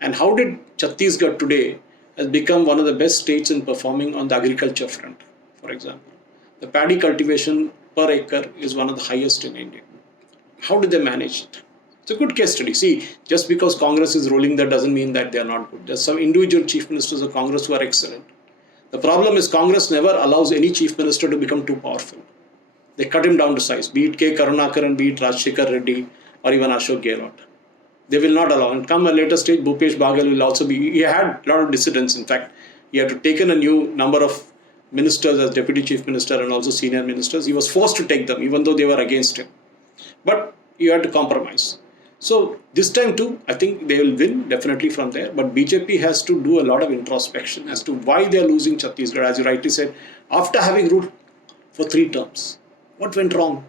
And how did Chhattisgarh today has become one of the best states in performing on the agriculture front, for example? The paddy cultivation per acre is one of the highest in India. How do they manage it? It's a good case study. See, just because Congress is ruling, that doesn't mean that they are not good. There's some individual chief ministers of Congress who are excellent. The problem is Congress never allows any chief minister to become too powerful. They cut him down to size, be it K. Karunakaran, be it Rajshekar Reddy, or even Ashok Gehlot. They will not allow. And come a later stage, Bhupesh Baghel will also be. He had a lot of dissidents. In fact, he had to take in a new number of ministers as deputy chief minister and also senior ministers. He was forced to take them, even though they were against him. But you had to compromise. So this time too, I think they will win definitely from there. But BJP has to do a lot of introspection as to why they are losing Chhattisgarh. As you rightly said, after having ruled for 3 terms, what went wrong?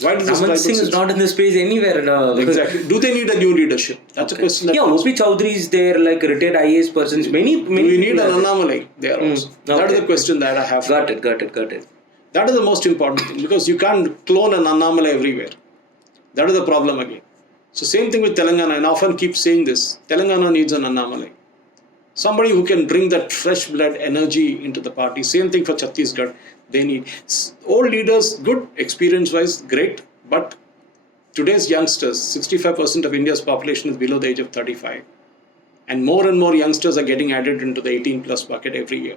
Why did Raman Singh is not in the space anywhere. Exactly. Do they need a new leadership? That's a question. That O.P. Chowdhury is there, like retired IAS persons. Many. Do we need an Annamalai there also? That is the question that I have. Got it. That is the most important thing, because you can't clone an Annamalai everywhere. That is the problem again. So same thing with Telangana, and I often keep saying this. Telangana needs an Annamalai. Somebody who can bring that fresh blood energy into the party. Same thing for Chhattisgarh. They need old leaders, good experience-wise, great. But today's youngsters, 65% of India's population is below the age of 35. And more youngsters are getting added into the 18-plus bucket every year.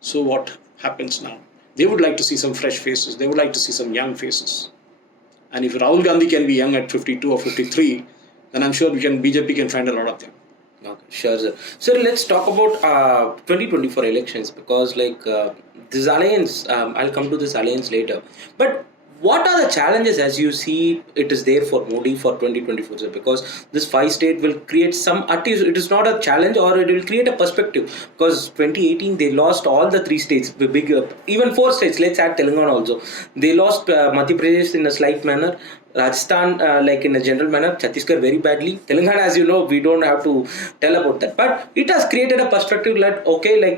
So what happens now? They would like to see some fresh faces. They would like to see some young faces. And if Rahul Gandhi can be young at 52 or 53, then I'm sure BJP can find a lot of them. Okay, sure, sir. Sir, let's talk about 2024 elections, because this alliance, I'll come to this alliance later. But what are the challenges as you see it is there for Modi for 2024, sir? Because this 5-state will create it is not a challenge, or it will create a perspective. Because 2018, they lost all the 3 states, even 4 states, let's add Telangana also. They lost Madhya Pradesh in a slight manner, Rajasthan in a general manner, Chhattisgarh very badly. Telangana, as you know, we don't have to tell about that. But it has created a perspective that,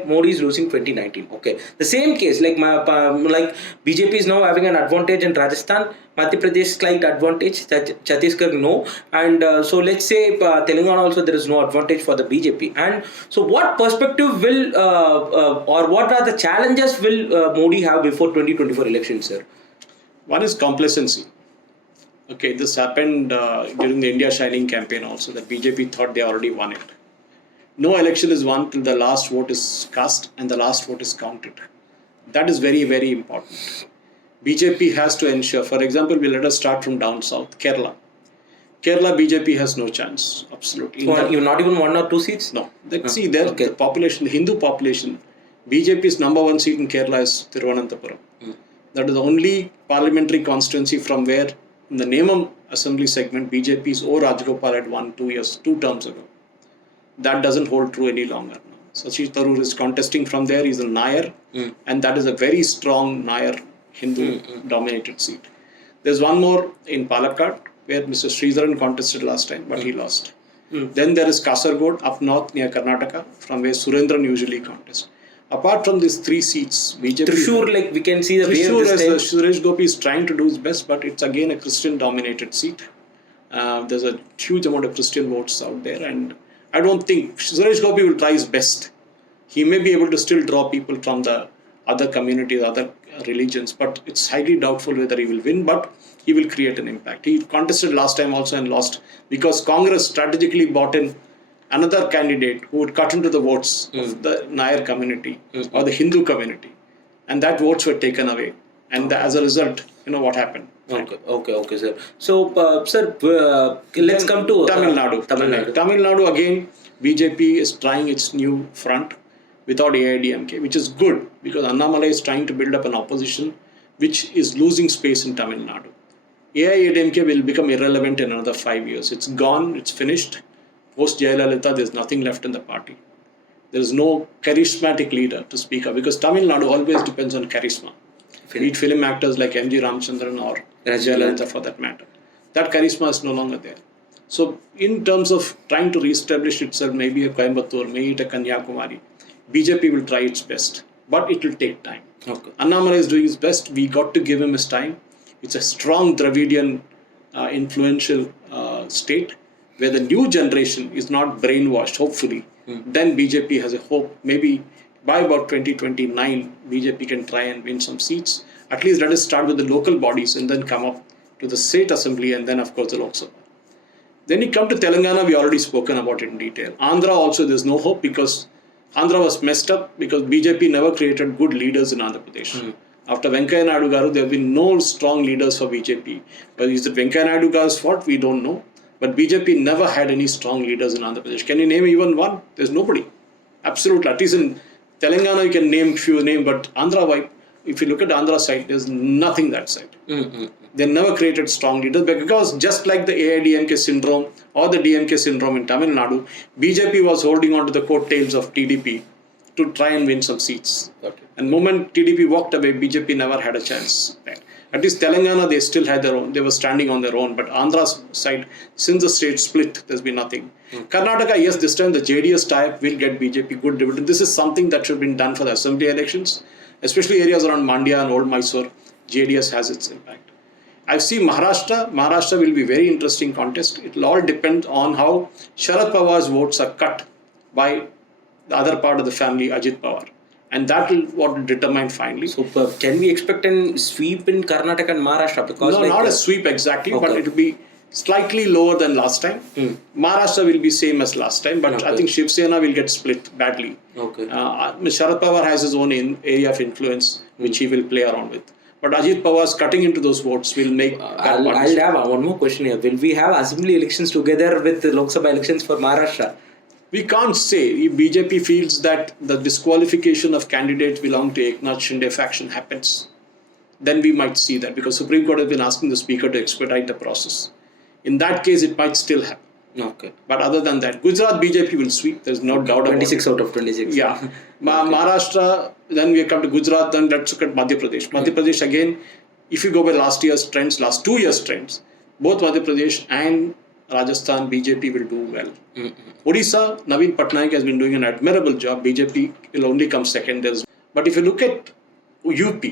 Modi is losing 2019. Okay. The same case, BJP is now having an advantage in Rajasthan, Madhya Pradesh slight advantage, Chhattisgarh no. And so let's say Telangana also there is no advantage for the BJP. And so what perspective will, or what are the challenges will Modi have before 2024 elections, sir? One is complacency. Okay, this happened during the India Shining campaign also, that BJP thought they already won it. No election is won till the last vote is cast and the last vote is counted. That is very, very important. BJP has to ensure, for example, let us start from down south, Kerala. Kerala BJP has no chance, absolutely. You're not even 1 or 2 seats? No. See, there the population, the Hindu population, BJP's number 1 seat in Kerala is Thiruvananthapuram. That is the only parliamentary constituency from where, in the Nemam assembly segment, BJP's O. Rajgopal had won 2 terms ago. That doesn't hold true any longer now. Sashi Tharoor is contesting from there. He's a Nair, and that is a very strong Nair Hindu-dominated seat. There's one more in Palakkad, where Mr. Sridharan contested last time, but he lost. Then there is Kasargod up north near Karnataka, from where Surendran usually contests. Apart from these 3 seats, BJP... Trishur, we can see the Trishur, as Suresh Gopi is trying to do his best, but it's again a Christian-dominated seat. There's a huge amount of Christian votes out there, and I don't think Suresh Gopi will try his best. He may be able to still draw people from the other communities, other religions, but it's highly doubtful whether he will win, but he will create an impact. He contested last time also and lost, because Congress strategically bought in another candidate who would cut into the votes of the Nair community or the Hindu community, and that votes were taken away. And as a result, what happened. Okay, sir. So, sir, let's come to Tamil Nadu. Tamil Nadu, again, BJP is trying its new front without AIDMK, which is good, because Annamalai is trying to build up an opposition which is losing space in Tamil Nadu. AIDMK will become irrelevant in another 5 years. It's gone, it's finished. Post Jayalalitha, there's nothing left in the party. There is no charismatic leader to speak of, because Tamil Nadu always depends on charisma. Be it film actors like M.G. Ramchandran or Jayalalitha for that matter. That charisma is no longer there. So, in terms of trying to re-establish itself, maybe a Coimbatore, maybe a Kanyakumari, BJP will try its best, but it will take time. Annamalai is doing his best. We got to give him his time. It's a strong Dravidian influential state, where the new generation is not brainwashed, hopefully. Then BJP has a hope. Maybe by about 2029, BJP can try and win some seats. At least let us start with the local bodies and then come up to the state assembly and then of course the Lok Sabha. Then you come to Telangana, we already spoken about it in detail. Andhra also there's no hope because Andhra was messed up because BJP never created good leaders in Andhra Pradesh. After Venkaiah Naidu Garu, there have been no strong leaders for BJP. But is it Venkaiah Naidu Garu's fault? We don't know. But BJP never had any strong leaders in Andhra Pradesh. Can you name even one? There's nobody. Absolutely. At least in Telangana, you can name few names, but Andhra, if you look at the Andhra side, there's nothing that side. They never created strong leaders because just like the AIDMK syndrome or the DMK syndrome in Tamil Nadu, BJP was holding on to the coattails of TDP to try and win some seats. And the moment TDP walked away, BJP never had a chance. At least Telangana, they still had their own. They were standing on their own. But Andhra's side, since the state split, there's been nothing. Karnataka, yes, this time the JDS type will get BJP good dividend. This is something that should have been done for the assembly elections, especially areas around Mandya and Old Mysore. JDS has its impact. I see Maharashtra. Maharashtra will be a very interesting contest. It will all depend on how Sharad Pawar's votes are cut by the other part of the family, Ajit Pawar. And that will what will determine finally. So can we expect a sweep in Karnataka and Maharashtra? Because no, not a sweep exactly, but it will be slightly lower than last time. Maharashtra will be same as last time, but I think Shiv Sena will get split badly. Sharad Pawar has his own area of influence, which he will play around with. But Ajit Pawar's cutting into those votes will make I'll have one more question here. Will we have assembly elections together with the Lok Sabha elections for Maharashtra? We can't say. If BJP feels that the disqualification of candidates belonging to Eknath Shinde faction happens, then we might see that because Supreme Court has been asking the Speaker to expedite the process. In that case, it might still happen. But other than that, Gujarat BJP will sweep. There's no doubt about it. 26 out of 26. Yeah. Maharashtra, then we come to Gujarat, then let's look at Madhya Pradesh. Madhya Pradesh again, if you go by last 2 years' trends, both Madhya Pradesh and Rajasthan, BJP will do well. Odisha, Naveen Patnaik has been doing an admirable job. BJP will only come second. But if you look at UP,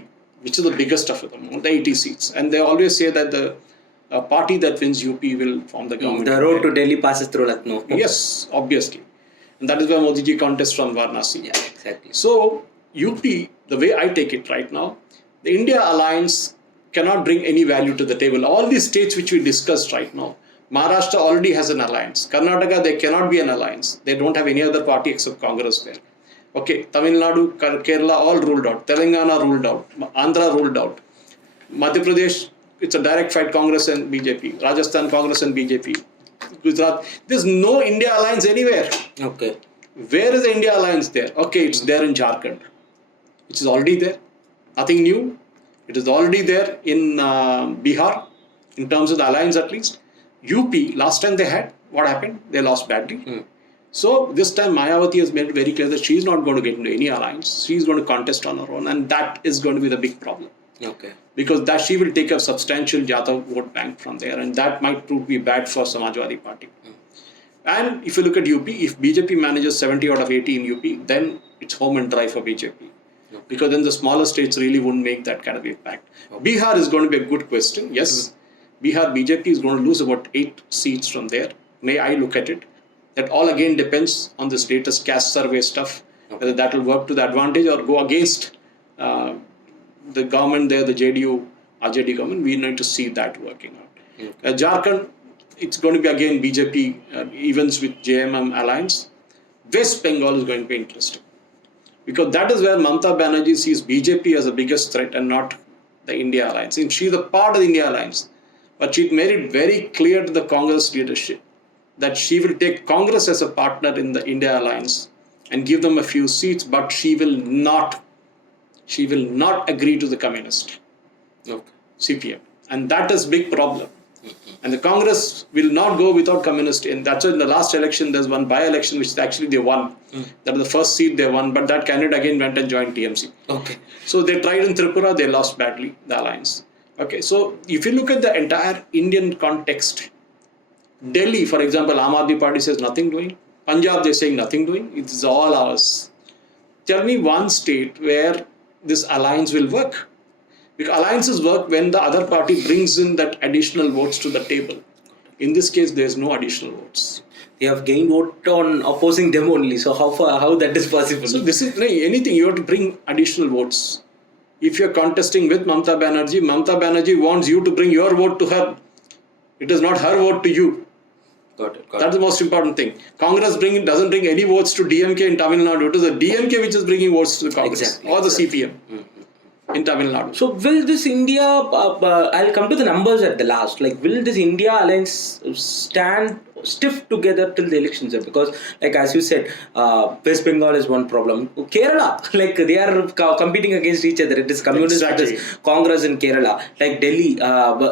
which is the biggest of them, the 80 seats, and they always say that the party that wins UP will form the government. The road to Delhi passes through Lucknow. Yes, obviously. And that is why Modi ji contests from Varanasi. Yeah, exactly. So, UP, the way I take it right now, the India alliance cannot bring any value to the table. All these states which we discussed right now, Maharashtra already has an alliance. Karnataka, they cannot be an alliance. They don't have any other party except Congress there. Okay, Tamil Nadu, Kerala, all ruled out. Telangana ruled out. Andhra ruled out. Madhya Pradesh, it's a direct fight, Congress and BJP. Rajasthan, Congress and BJP. Gujarat, there's no India alliance anywhere. Where is the India alliance there? Okay, it's there in Jharkhand, which is already there. Nothing new. It is already there in Bihar, in terms of the alliance at least. UP, last time they had, what happened? They lost badly. So this time Mayawati has made it very clear that she is not going to get into any alliance. She is going to contest on her own, and that is going to be the big problem. Because that she will take a substantial Jata vote bank from there, and that might prove to be bad for Samajwadi Party. And if you look at UP, if BJP manages 70 out of 80 in UP, then it's home and dry for BJP. Because then the smaller states really wouldn't make that kind of impact. Bihar is going to be a good question. Yes, Bihar BJP is going to lose about 8 seats from there. May I look at it? That all again depends on this latest caste survey stuff, whether that will work to the advantage or go against the government there, the JDU, RJD government. We need to see that working out. Jharkhand, it's going to be again BJP events with JMM alliance. West Bengal is going to be interesting. Because that is where Mamata Banerjee sees BJP as the biggest threat and not the India alliance. And she's a part of the India alliance. But she made it very clear to the Congress leadership that she will take Congress as a partner in the India alliance and give them a few seats, but she will not agree to the communist CPM. And that is big problem. And the Congress will not go without communist in. That's why in the last election, there's one by-election which actually they won. That was the first seat they won, but that candidate again went and joined TMC. So they tried in Tripura, they lost badly, the alliance. So if you look at the entire Indian context, Delhi, for example, Aam Aadmi Party says nothing doing. Punjab, they're saying nothing doing. It's all ours. Tell me one state where this alliance will work. Because alliances work when the other party brings in that additional votes to the table. In this case, there's no additional votes. They have gained vote on opposing them only. So how that is possible? So this is anything. You have to bring additional votes. If you're contesting with Mamata Banerjee wants you to bring your vote to her. It is not her vote to you. Got it. That's the most important thing. Congress doesn't bring any votes to DMK in Tamil Nadu. It is the DMK which is bringing votes to the Congress or the CPM in Tamil Nadu. So will this India, I'll come to the numbers at the last, like will this India alliance stand stiff together till the elections? Because like as you said, West Bengal is one problem. Kerala, like they are competing against each other. It is communist versus Congress in Kerala. Like Delhi,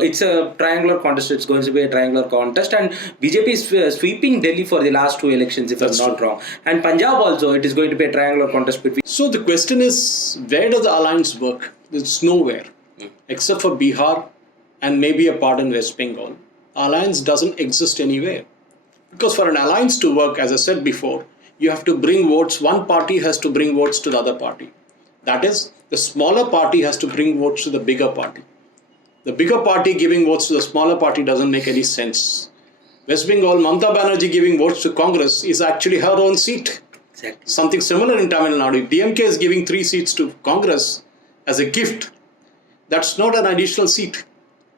it's a triangular contest. It's going to be a triangular contest, and BJP is sweeping Delhi for the last two elections, if I'm not wrong. And Punjab also, it is going to be a triangular contest between. So the question is, where does the alliance work? It's nowhere, except for Bihar and maybe a part in West Bengal. Alliance doesn't exist anywhere. Because for an alliance to work, as I said before, you have to bring votes. One party has to bring votes to the other party. That is, the smaller party has to bring votes to the bigger party. The bigger party giving votes to the smaller party doesn't make any sense. West Bengal, Mamata Banerjee giving votes to Congress is actually her own seat. Exactly. Something similar in Tamil Nadu. DMK is giving 3 seats to Congress as a gift. That's not an additional seat.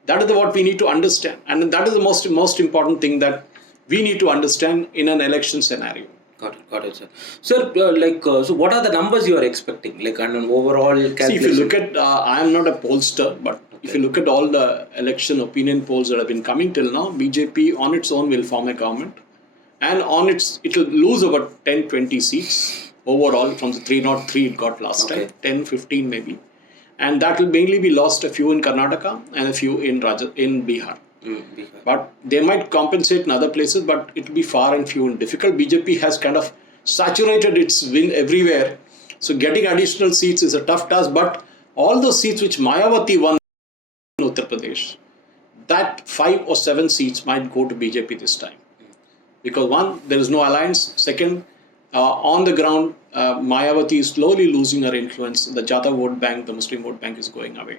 That is what we need to understand. And that is the most important thing that we need to understand in an election scenario. Got it, sir. Sir, so what are the numbers you are expecting? Like on an overall calculation? See, if you look at, I am not a pollster, but if you look at all the election opinion polls that have been coming till now, BJP on its own will form a government. And it will lose about 10-20 seats overall from the 303 it got last time, 10-15 maybe. And that will mainly be lost a few in Karnataka and a few in Bihar. But they might compensate in other places, but it will be far and few and difficult. BJP has kind of saturated its win everywhere. So getting additional seats is a tough task. But all those seats which Mayawati won in Uttar Pradesh, that 5 or 7 seats might go to BJP this time. Because one, there is no alliance. Second, on the ground, Mayawati is slowly losing her influence. The Jata vote bank, the Muslim vote bank is going away.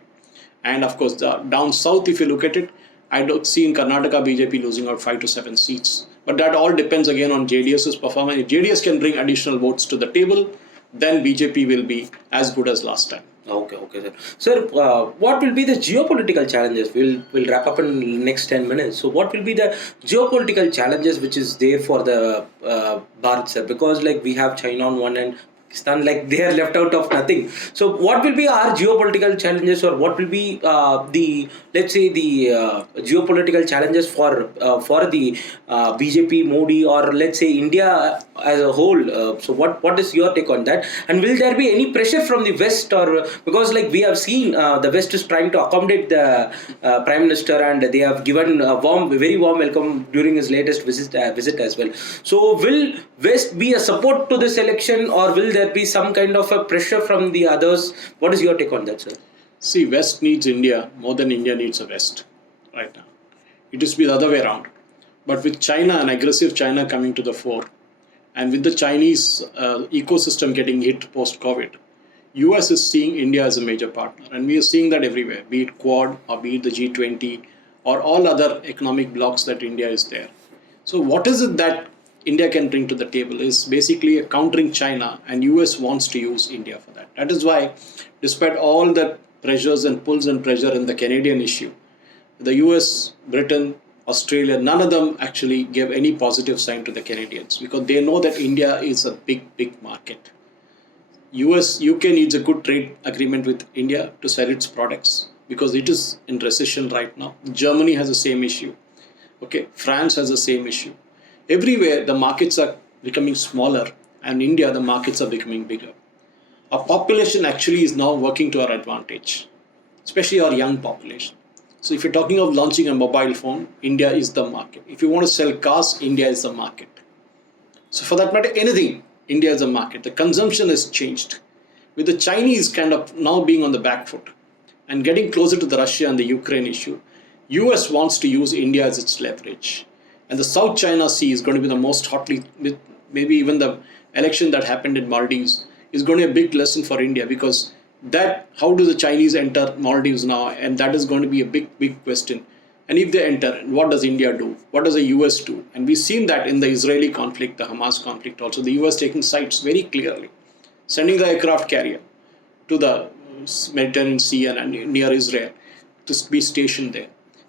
And of course, down south, if you look at it, I don't see in Karnataka BJP losing out 5 to 7 seats. But that all depends again on JDS's performance. If JDS can bring additional votes to the table, then BJP will be as good as last time. Okay, sir. Sir, what will be the geopolitical challenges? We'll wrap up in the next 10 minutes. So what will be the geopolitical challenges which is there for the Bharat, sir? Because like we have China on one end, Pakistan, like they are left out of nothing. So what will be our geopolitical challenges, or what will be the geopolitical challenges for the BJP, Modi, or let's say India as a whole? So what is your take on that? And will there be any pressure from the West, or because like we have seen the West is trying to accommodate the Prime Minister, and they have given a very warm welcome during his latest visit as well. So will West be a support to this election, or will there be some kind of a pressure from the others? What is your take on that, sir? See, West needs India more than India needs a West right now. It used to be the other way around. But with China, an aggressive China coming to the fore, and with the Chinese ecosystem getting hit post-COVID, US is seeing India as a major partner. And we are seeing that everywhere, be it Quad or be it the G20 or all other economic blocks that India is there. So what is it that India can bring to the table is basically countering China, and US wants to use India for that. That is why, despite all the pressures and pulls and pressure in the Canadian issue, the US, Britain, Australia, none of them actually gave any positive sign to the Canadians, because they know that India is a big market. UK needs a good trade agreement with India to sell its products, because it is in recession right now. Germany has the same issue. France has the same issue. Everywhere the markets are becoming smaller, and India the markets are becoming bigger. Our population actually is now working to our advantage, especially our young population. So if you're talking of launching a mobile phone, India is the market. If you want to sell cars, India is the market. So for that matter, anything, India is the market. The consumption has changed. With the Chinese kind of now being on the back foot and getting closer to the Russia and the Ukraine issue, US wants to use India as its leverage. And the South China Sea is going to be the most hotly, maybe even the election that happened in Maldives is going to be a big lesson for India, because how do the Chinese enter Maldives now? And that is going to be a big question. And if they enter, what does India do? What does the US do? And we've seen that in the Israeli conflict, the Hamas conflict also, the US taking sides very clearly, sending the aircraft carrier to the Mediterranean Sea and near Israel to be stationed there.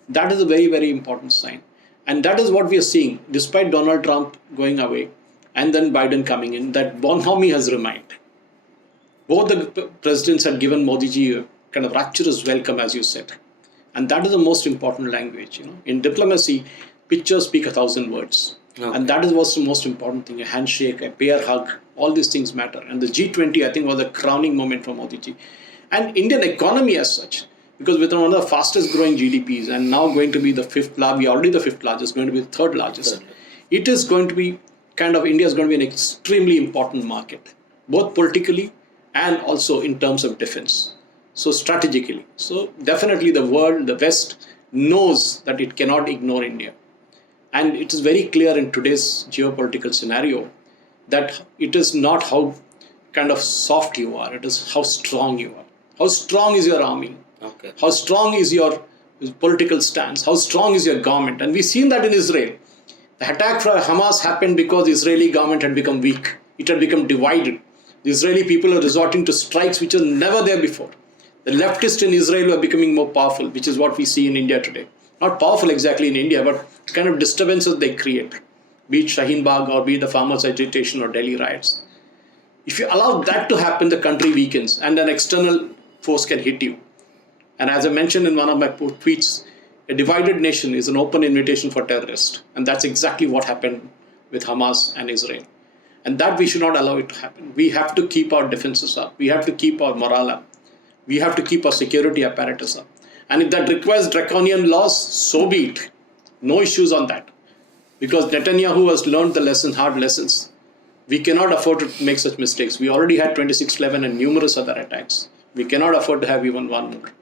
That is a very, very important sign. And that is what we are seeing, despite Donald Trump going away and then Biden coming in, that bonhomie has remained. Both the presidents had given Modi ji a kind of rapturous welcome, as you said. And that is the most important language. In diplomacy, pictures speak 1,000 words. Okay. And that is what's the most important thing, a handshake, a bear hug, all these things matter. And the G20, I think, was a crowning moment for Modi ji. And Indian economy as such, because with one of the fastest growing GDPs and now going to be the fifth largest, we are already the fifth largest, going to be the third largest. It is going to be India is going to be an extremely important market, both politically and also in terms of defense. So strategically. So definitely the world, the West knows that it cannot ignore India. And it is very clear in today's geopolitical scenario that it is not how kind of soft you are, it is how strong you are. How strong is your army? Okay. How strong is your political stance? How strong is your government? And we've seen that in Israel. The attack from Hamas happened because the Israeli government had become weak. It had become divided. The Israeli people are resorting to strikes which were never there before. The leftists in Israel are becoming more powerful, which is what we see in India today. Not powerful exactly in India, but kind of disturbances they create, be it Shaheen Bagh or be it the farmers' agitation or Delhi riots. If you allow that to happen, the country weakens and an external force can hit you. And as I mentioned in one of my tweets, a divided nation is an open invitation for terrorists. And that's exactly what happened with Hamas and Israel. And that we should not allow it to happen. We have to keep our defenses up. We have to keep our morale up. We have to keep our security apparatus up. And if that requires draconian laws, so be it. No issues on that. Because Netanyahu has learned the lesson, hard lessons. We cannot afford to make such mistakes. We already had 26/11 and numerous other attacks. We cannot afford to have even one more.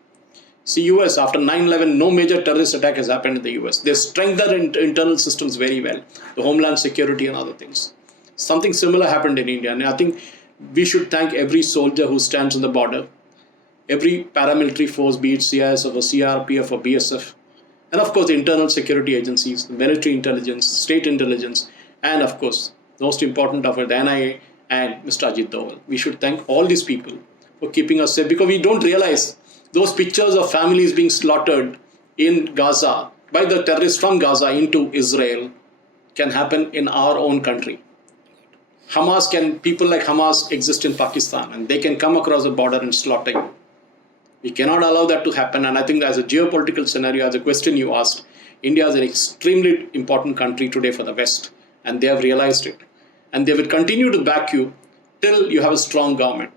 See, US, after 9/11, no major terrorist attack has happened in the US. They strengthened their internal systems very well, the homeland security and other things. Something similar happened in India. And I think we should thank every soldier who stands on the border, every paramilitary force, be it CIS or CRPF or BSF, and of course the internal security agencies, the military intelligence, state intelligence, and of course, most important of it, the NIA and Mr. Ajit Doval. We should thank all these people for keeping us safe, because we don't realize those pictures of families being slaughtered in Gaza by the terrorists from Gaza into Israel can happen in our own country. People like Hamas exist in Pakistan and they can come across the border and slaughter you. We cannot allow that to happen. And I think as a geopolitical scenario, as a question you asked, India is an extremely important country today for the West. And they have realized it. And they will continue to back you till you have a strong government.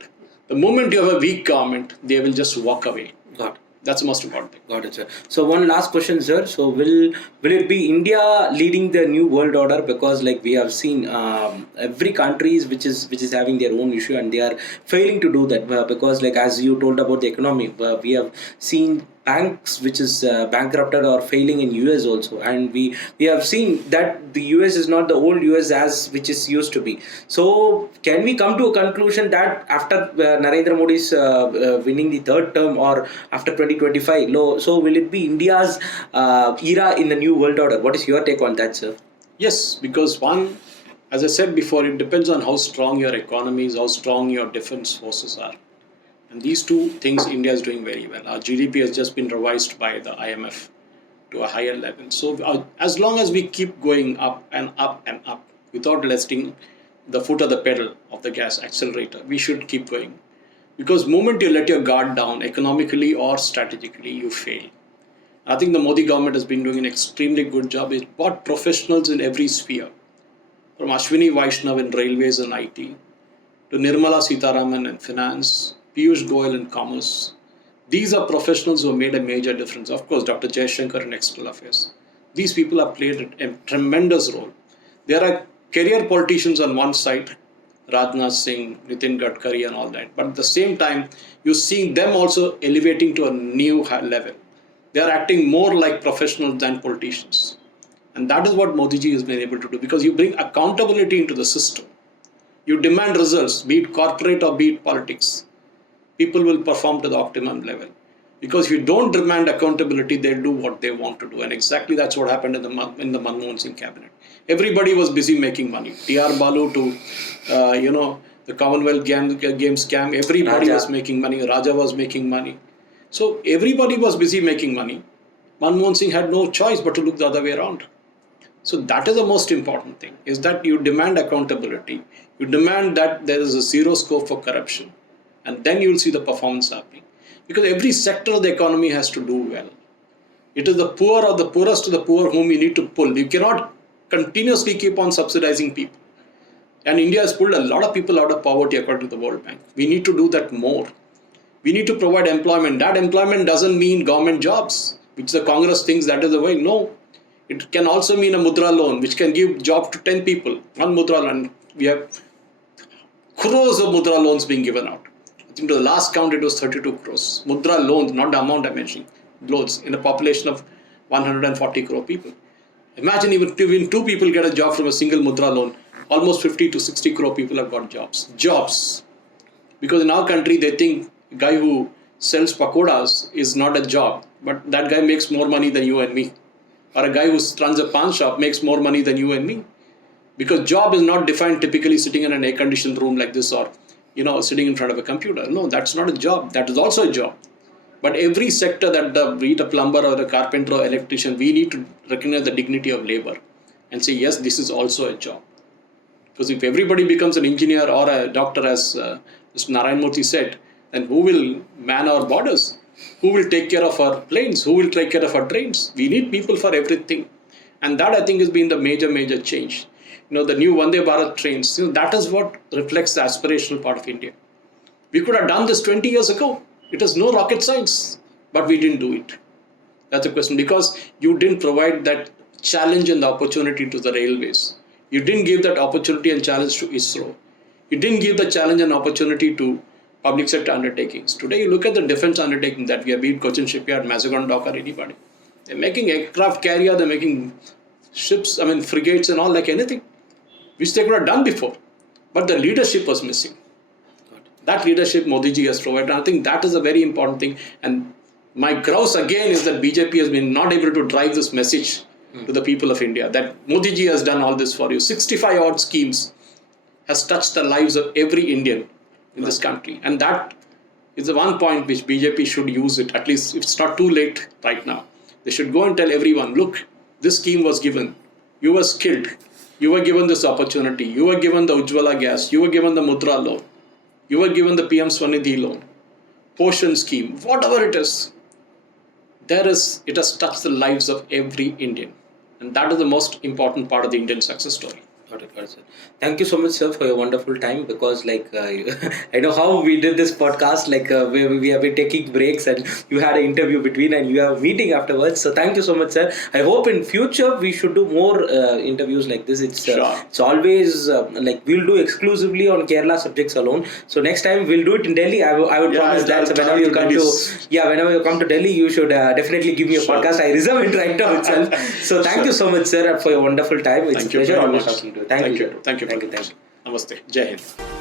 The moment you have a weak government, they will just walk away. Got it. That's the most important thing. Got it, sir. So one last question, sir. So will it be India leading the new world order? Because like we have seen, every country which is having their own issue and they are failing to do that. Because like as you told about the economy, we have seen banks which is bankrupted or failing in US also, and we have seen that the US is not the old US as which is used to be. So can we come to a conclusion that after Narendra Modi's winning the third term or after 2025, so will it be India's era in the new world order? What is your take on that, sir? Yes, because one, as I said before, it depends on how strong your economy is, how strong your defense forces are. And these two things India is doing very well. Our GDP has just been revised by the IMF to a higher level. So as long as we keep going up and up and up without letting the foot of the pedal of the gas accelerator, we should keep going. Because the moment you let your guard down economically or strategically, you fail. I think the Modi government has been doing an extremely good job. It's brought professionals in every sphere. From Ashwini Vaishnav in railways and IT, to Nirmala Sitharaman in finance, Piyush Goyal in commerce. These are professionals who have made a major difference. Of course, Dr. Jaishankar in external affairs. These people have played a tremendous role. There are career politicians on one side, Rajnath Singh, Nitin Gadkari and all that. But at the same time, you're seeing them also elevating to a new level. They are acting more like professionals than politicians. And that is what Modi ji has been able to do, because you bring accountability into the system. You demand results, be it corporate or be it politics. People will perform to the optimum level. Because if you don't demand accountability, they'll do what they want to do. And exactly that's what happened in the Manmohan Singh cabinet. Everybody was busy making money. T.R. Balu to, the The Commonwealth Games scam, everybody Raja. was making money. Raja was making money. So everybody was busy making money. Manmohan Singh had no choice but to look the other way around. So that is the most important thing, is that you demand accountability. You demand that there is a zero scope for corruption. And then you will see the performance happening. Because every sector of the economy has to do well. It is the poor or the poorest of the poor whom you need to pull. You cannot continuously keep on subsidizing people. And India has pulled a lot of people out of poverty according to the World Bank. We need to do that more. We need to provide employment. That employment doesn't mean government jobs, which the Congress thinks that is the way. No. It can also mean a mudra loan, which can give job to 10 people. One mudra loan. We have crores of mudra loans being given out. I think to the last count it was 32 crores. Mudra loans, not the amount I'm mentioning. Loans in a population of 140 crore people. Imagine even two people get a job from a single mudra loan. Almost 50 to 60 crore people have got jobs. Jobs. Because in our country, they think a guy who sells pakodas is not a job. But that guy makes more money than you and me. Or a guy who runs a pawn shop makes more money than you and me. Because job is not defined typically sitting in an air-conditioned room like this, or sitting in front of a computer. No, that's not a job. That is also a job. But every sector that be it a plumber or a carpenter or electrician, we need to recognize the dignity of labor and say, yes, this is also a job. Because if everybody becomes an engineer or a doctor, as Mr. Narayan Murthy said, then who will man our borders? Who will take care of our planes? Who will take care of our trains? We need people for everything. And that, I think, has been the major change. The new Vande Bharat trains, that is what reflects the aspirational part of India. We could have done this 20 years ago. It is no rocket science, but we didn't do it. That's the question, because you didn't provide that challenge and the opportunity to the railways. You didn't give that opportunity and challenge to ISRO. You didn't give the challenge and opportunity to public sector undertakings. Today, you look at the defense undertaking that we have been Cochin Shipyard, Mazagon Dock, or anybody. They're making aircraft carrier, they're making ships, frigates and all like anything, which they could have done before. But the leadership was missing. That leadership Modi ji has provided. And I think that is a very important thing. And my grouse again is that BJP has been not able to drive this message to the people of India, that Modi ji has done all this for you. 65 odd schemes has touched the lives of every Indian in this country. And that is the one point which BJP should use it, at least if it's not too late right now. They should go and tell everyone, look, this scheme was given. You were skilled. You were given this opportunity. You were given the Ujjwala gas. You were given the Mudra loan. You were given the PM Swanidhi loan, Portion scheme, whatever it is. It has touched the lives of every Indian. And that is the most important part of the Indian success story. Got it, sir. Thank you so much, sir, for your wonderful time, because I know how we did this podcast, we have been taking breaks and you had an interview between and you have a meeting afterwards. So thank you so much, sir. I hope in future we should do more interviews like this. It's always we'll do exclusively on Kerala subjects alone. So next time we'll do it in Delhi. I would promise that. So whenever you come to Delhi, you should definitely give me a podcast. I reserve it right now itself. So thank you so much, sir, for your wonderful time. It's a pleasure always talking to you. Thank you. Thank you. Namaste. Jai Hind.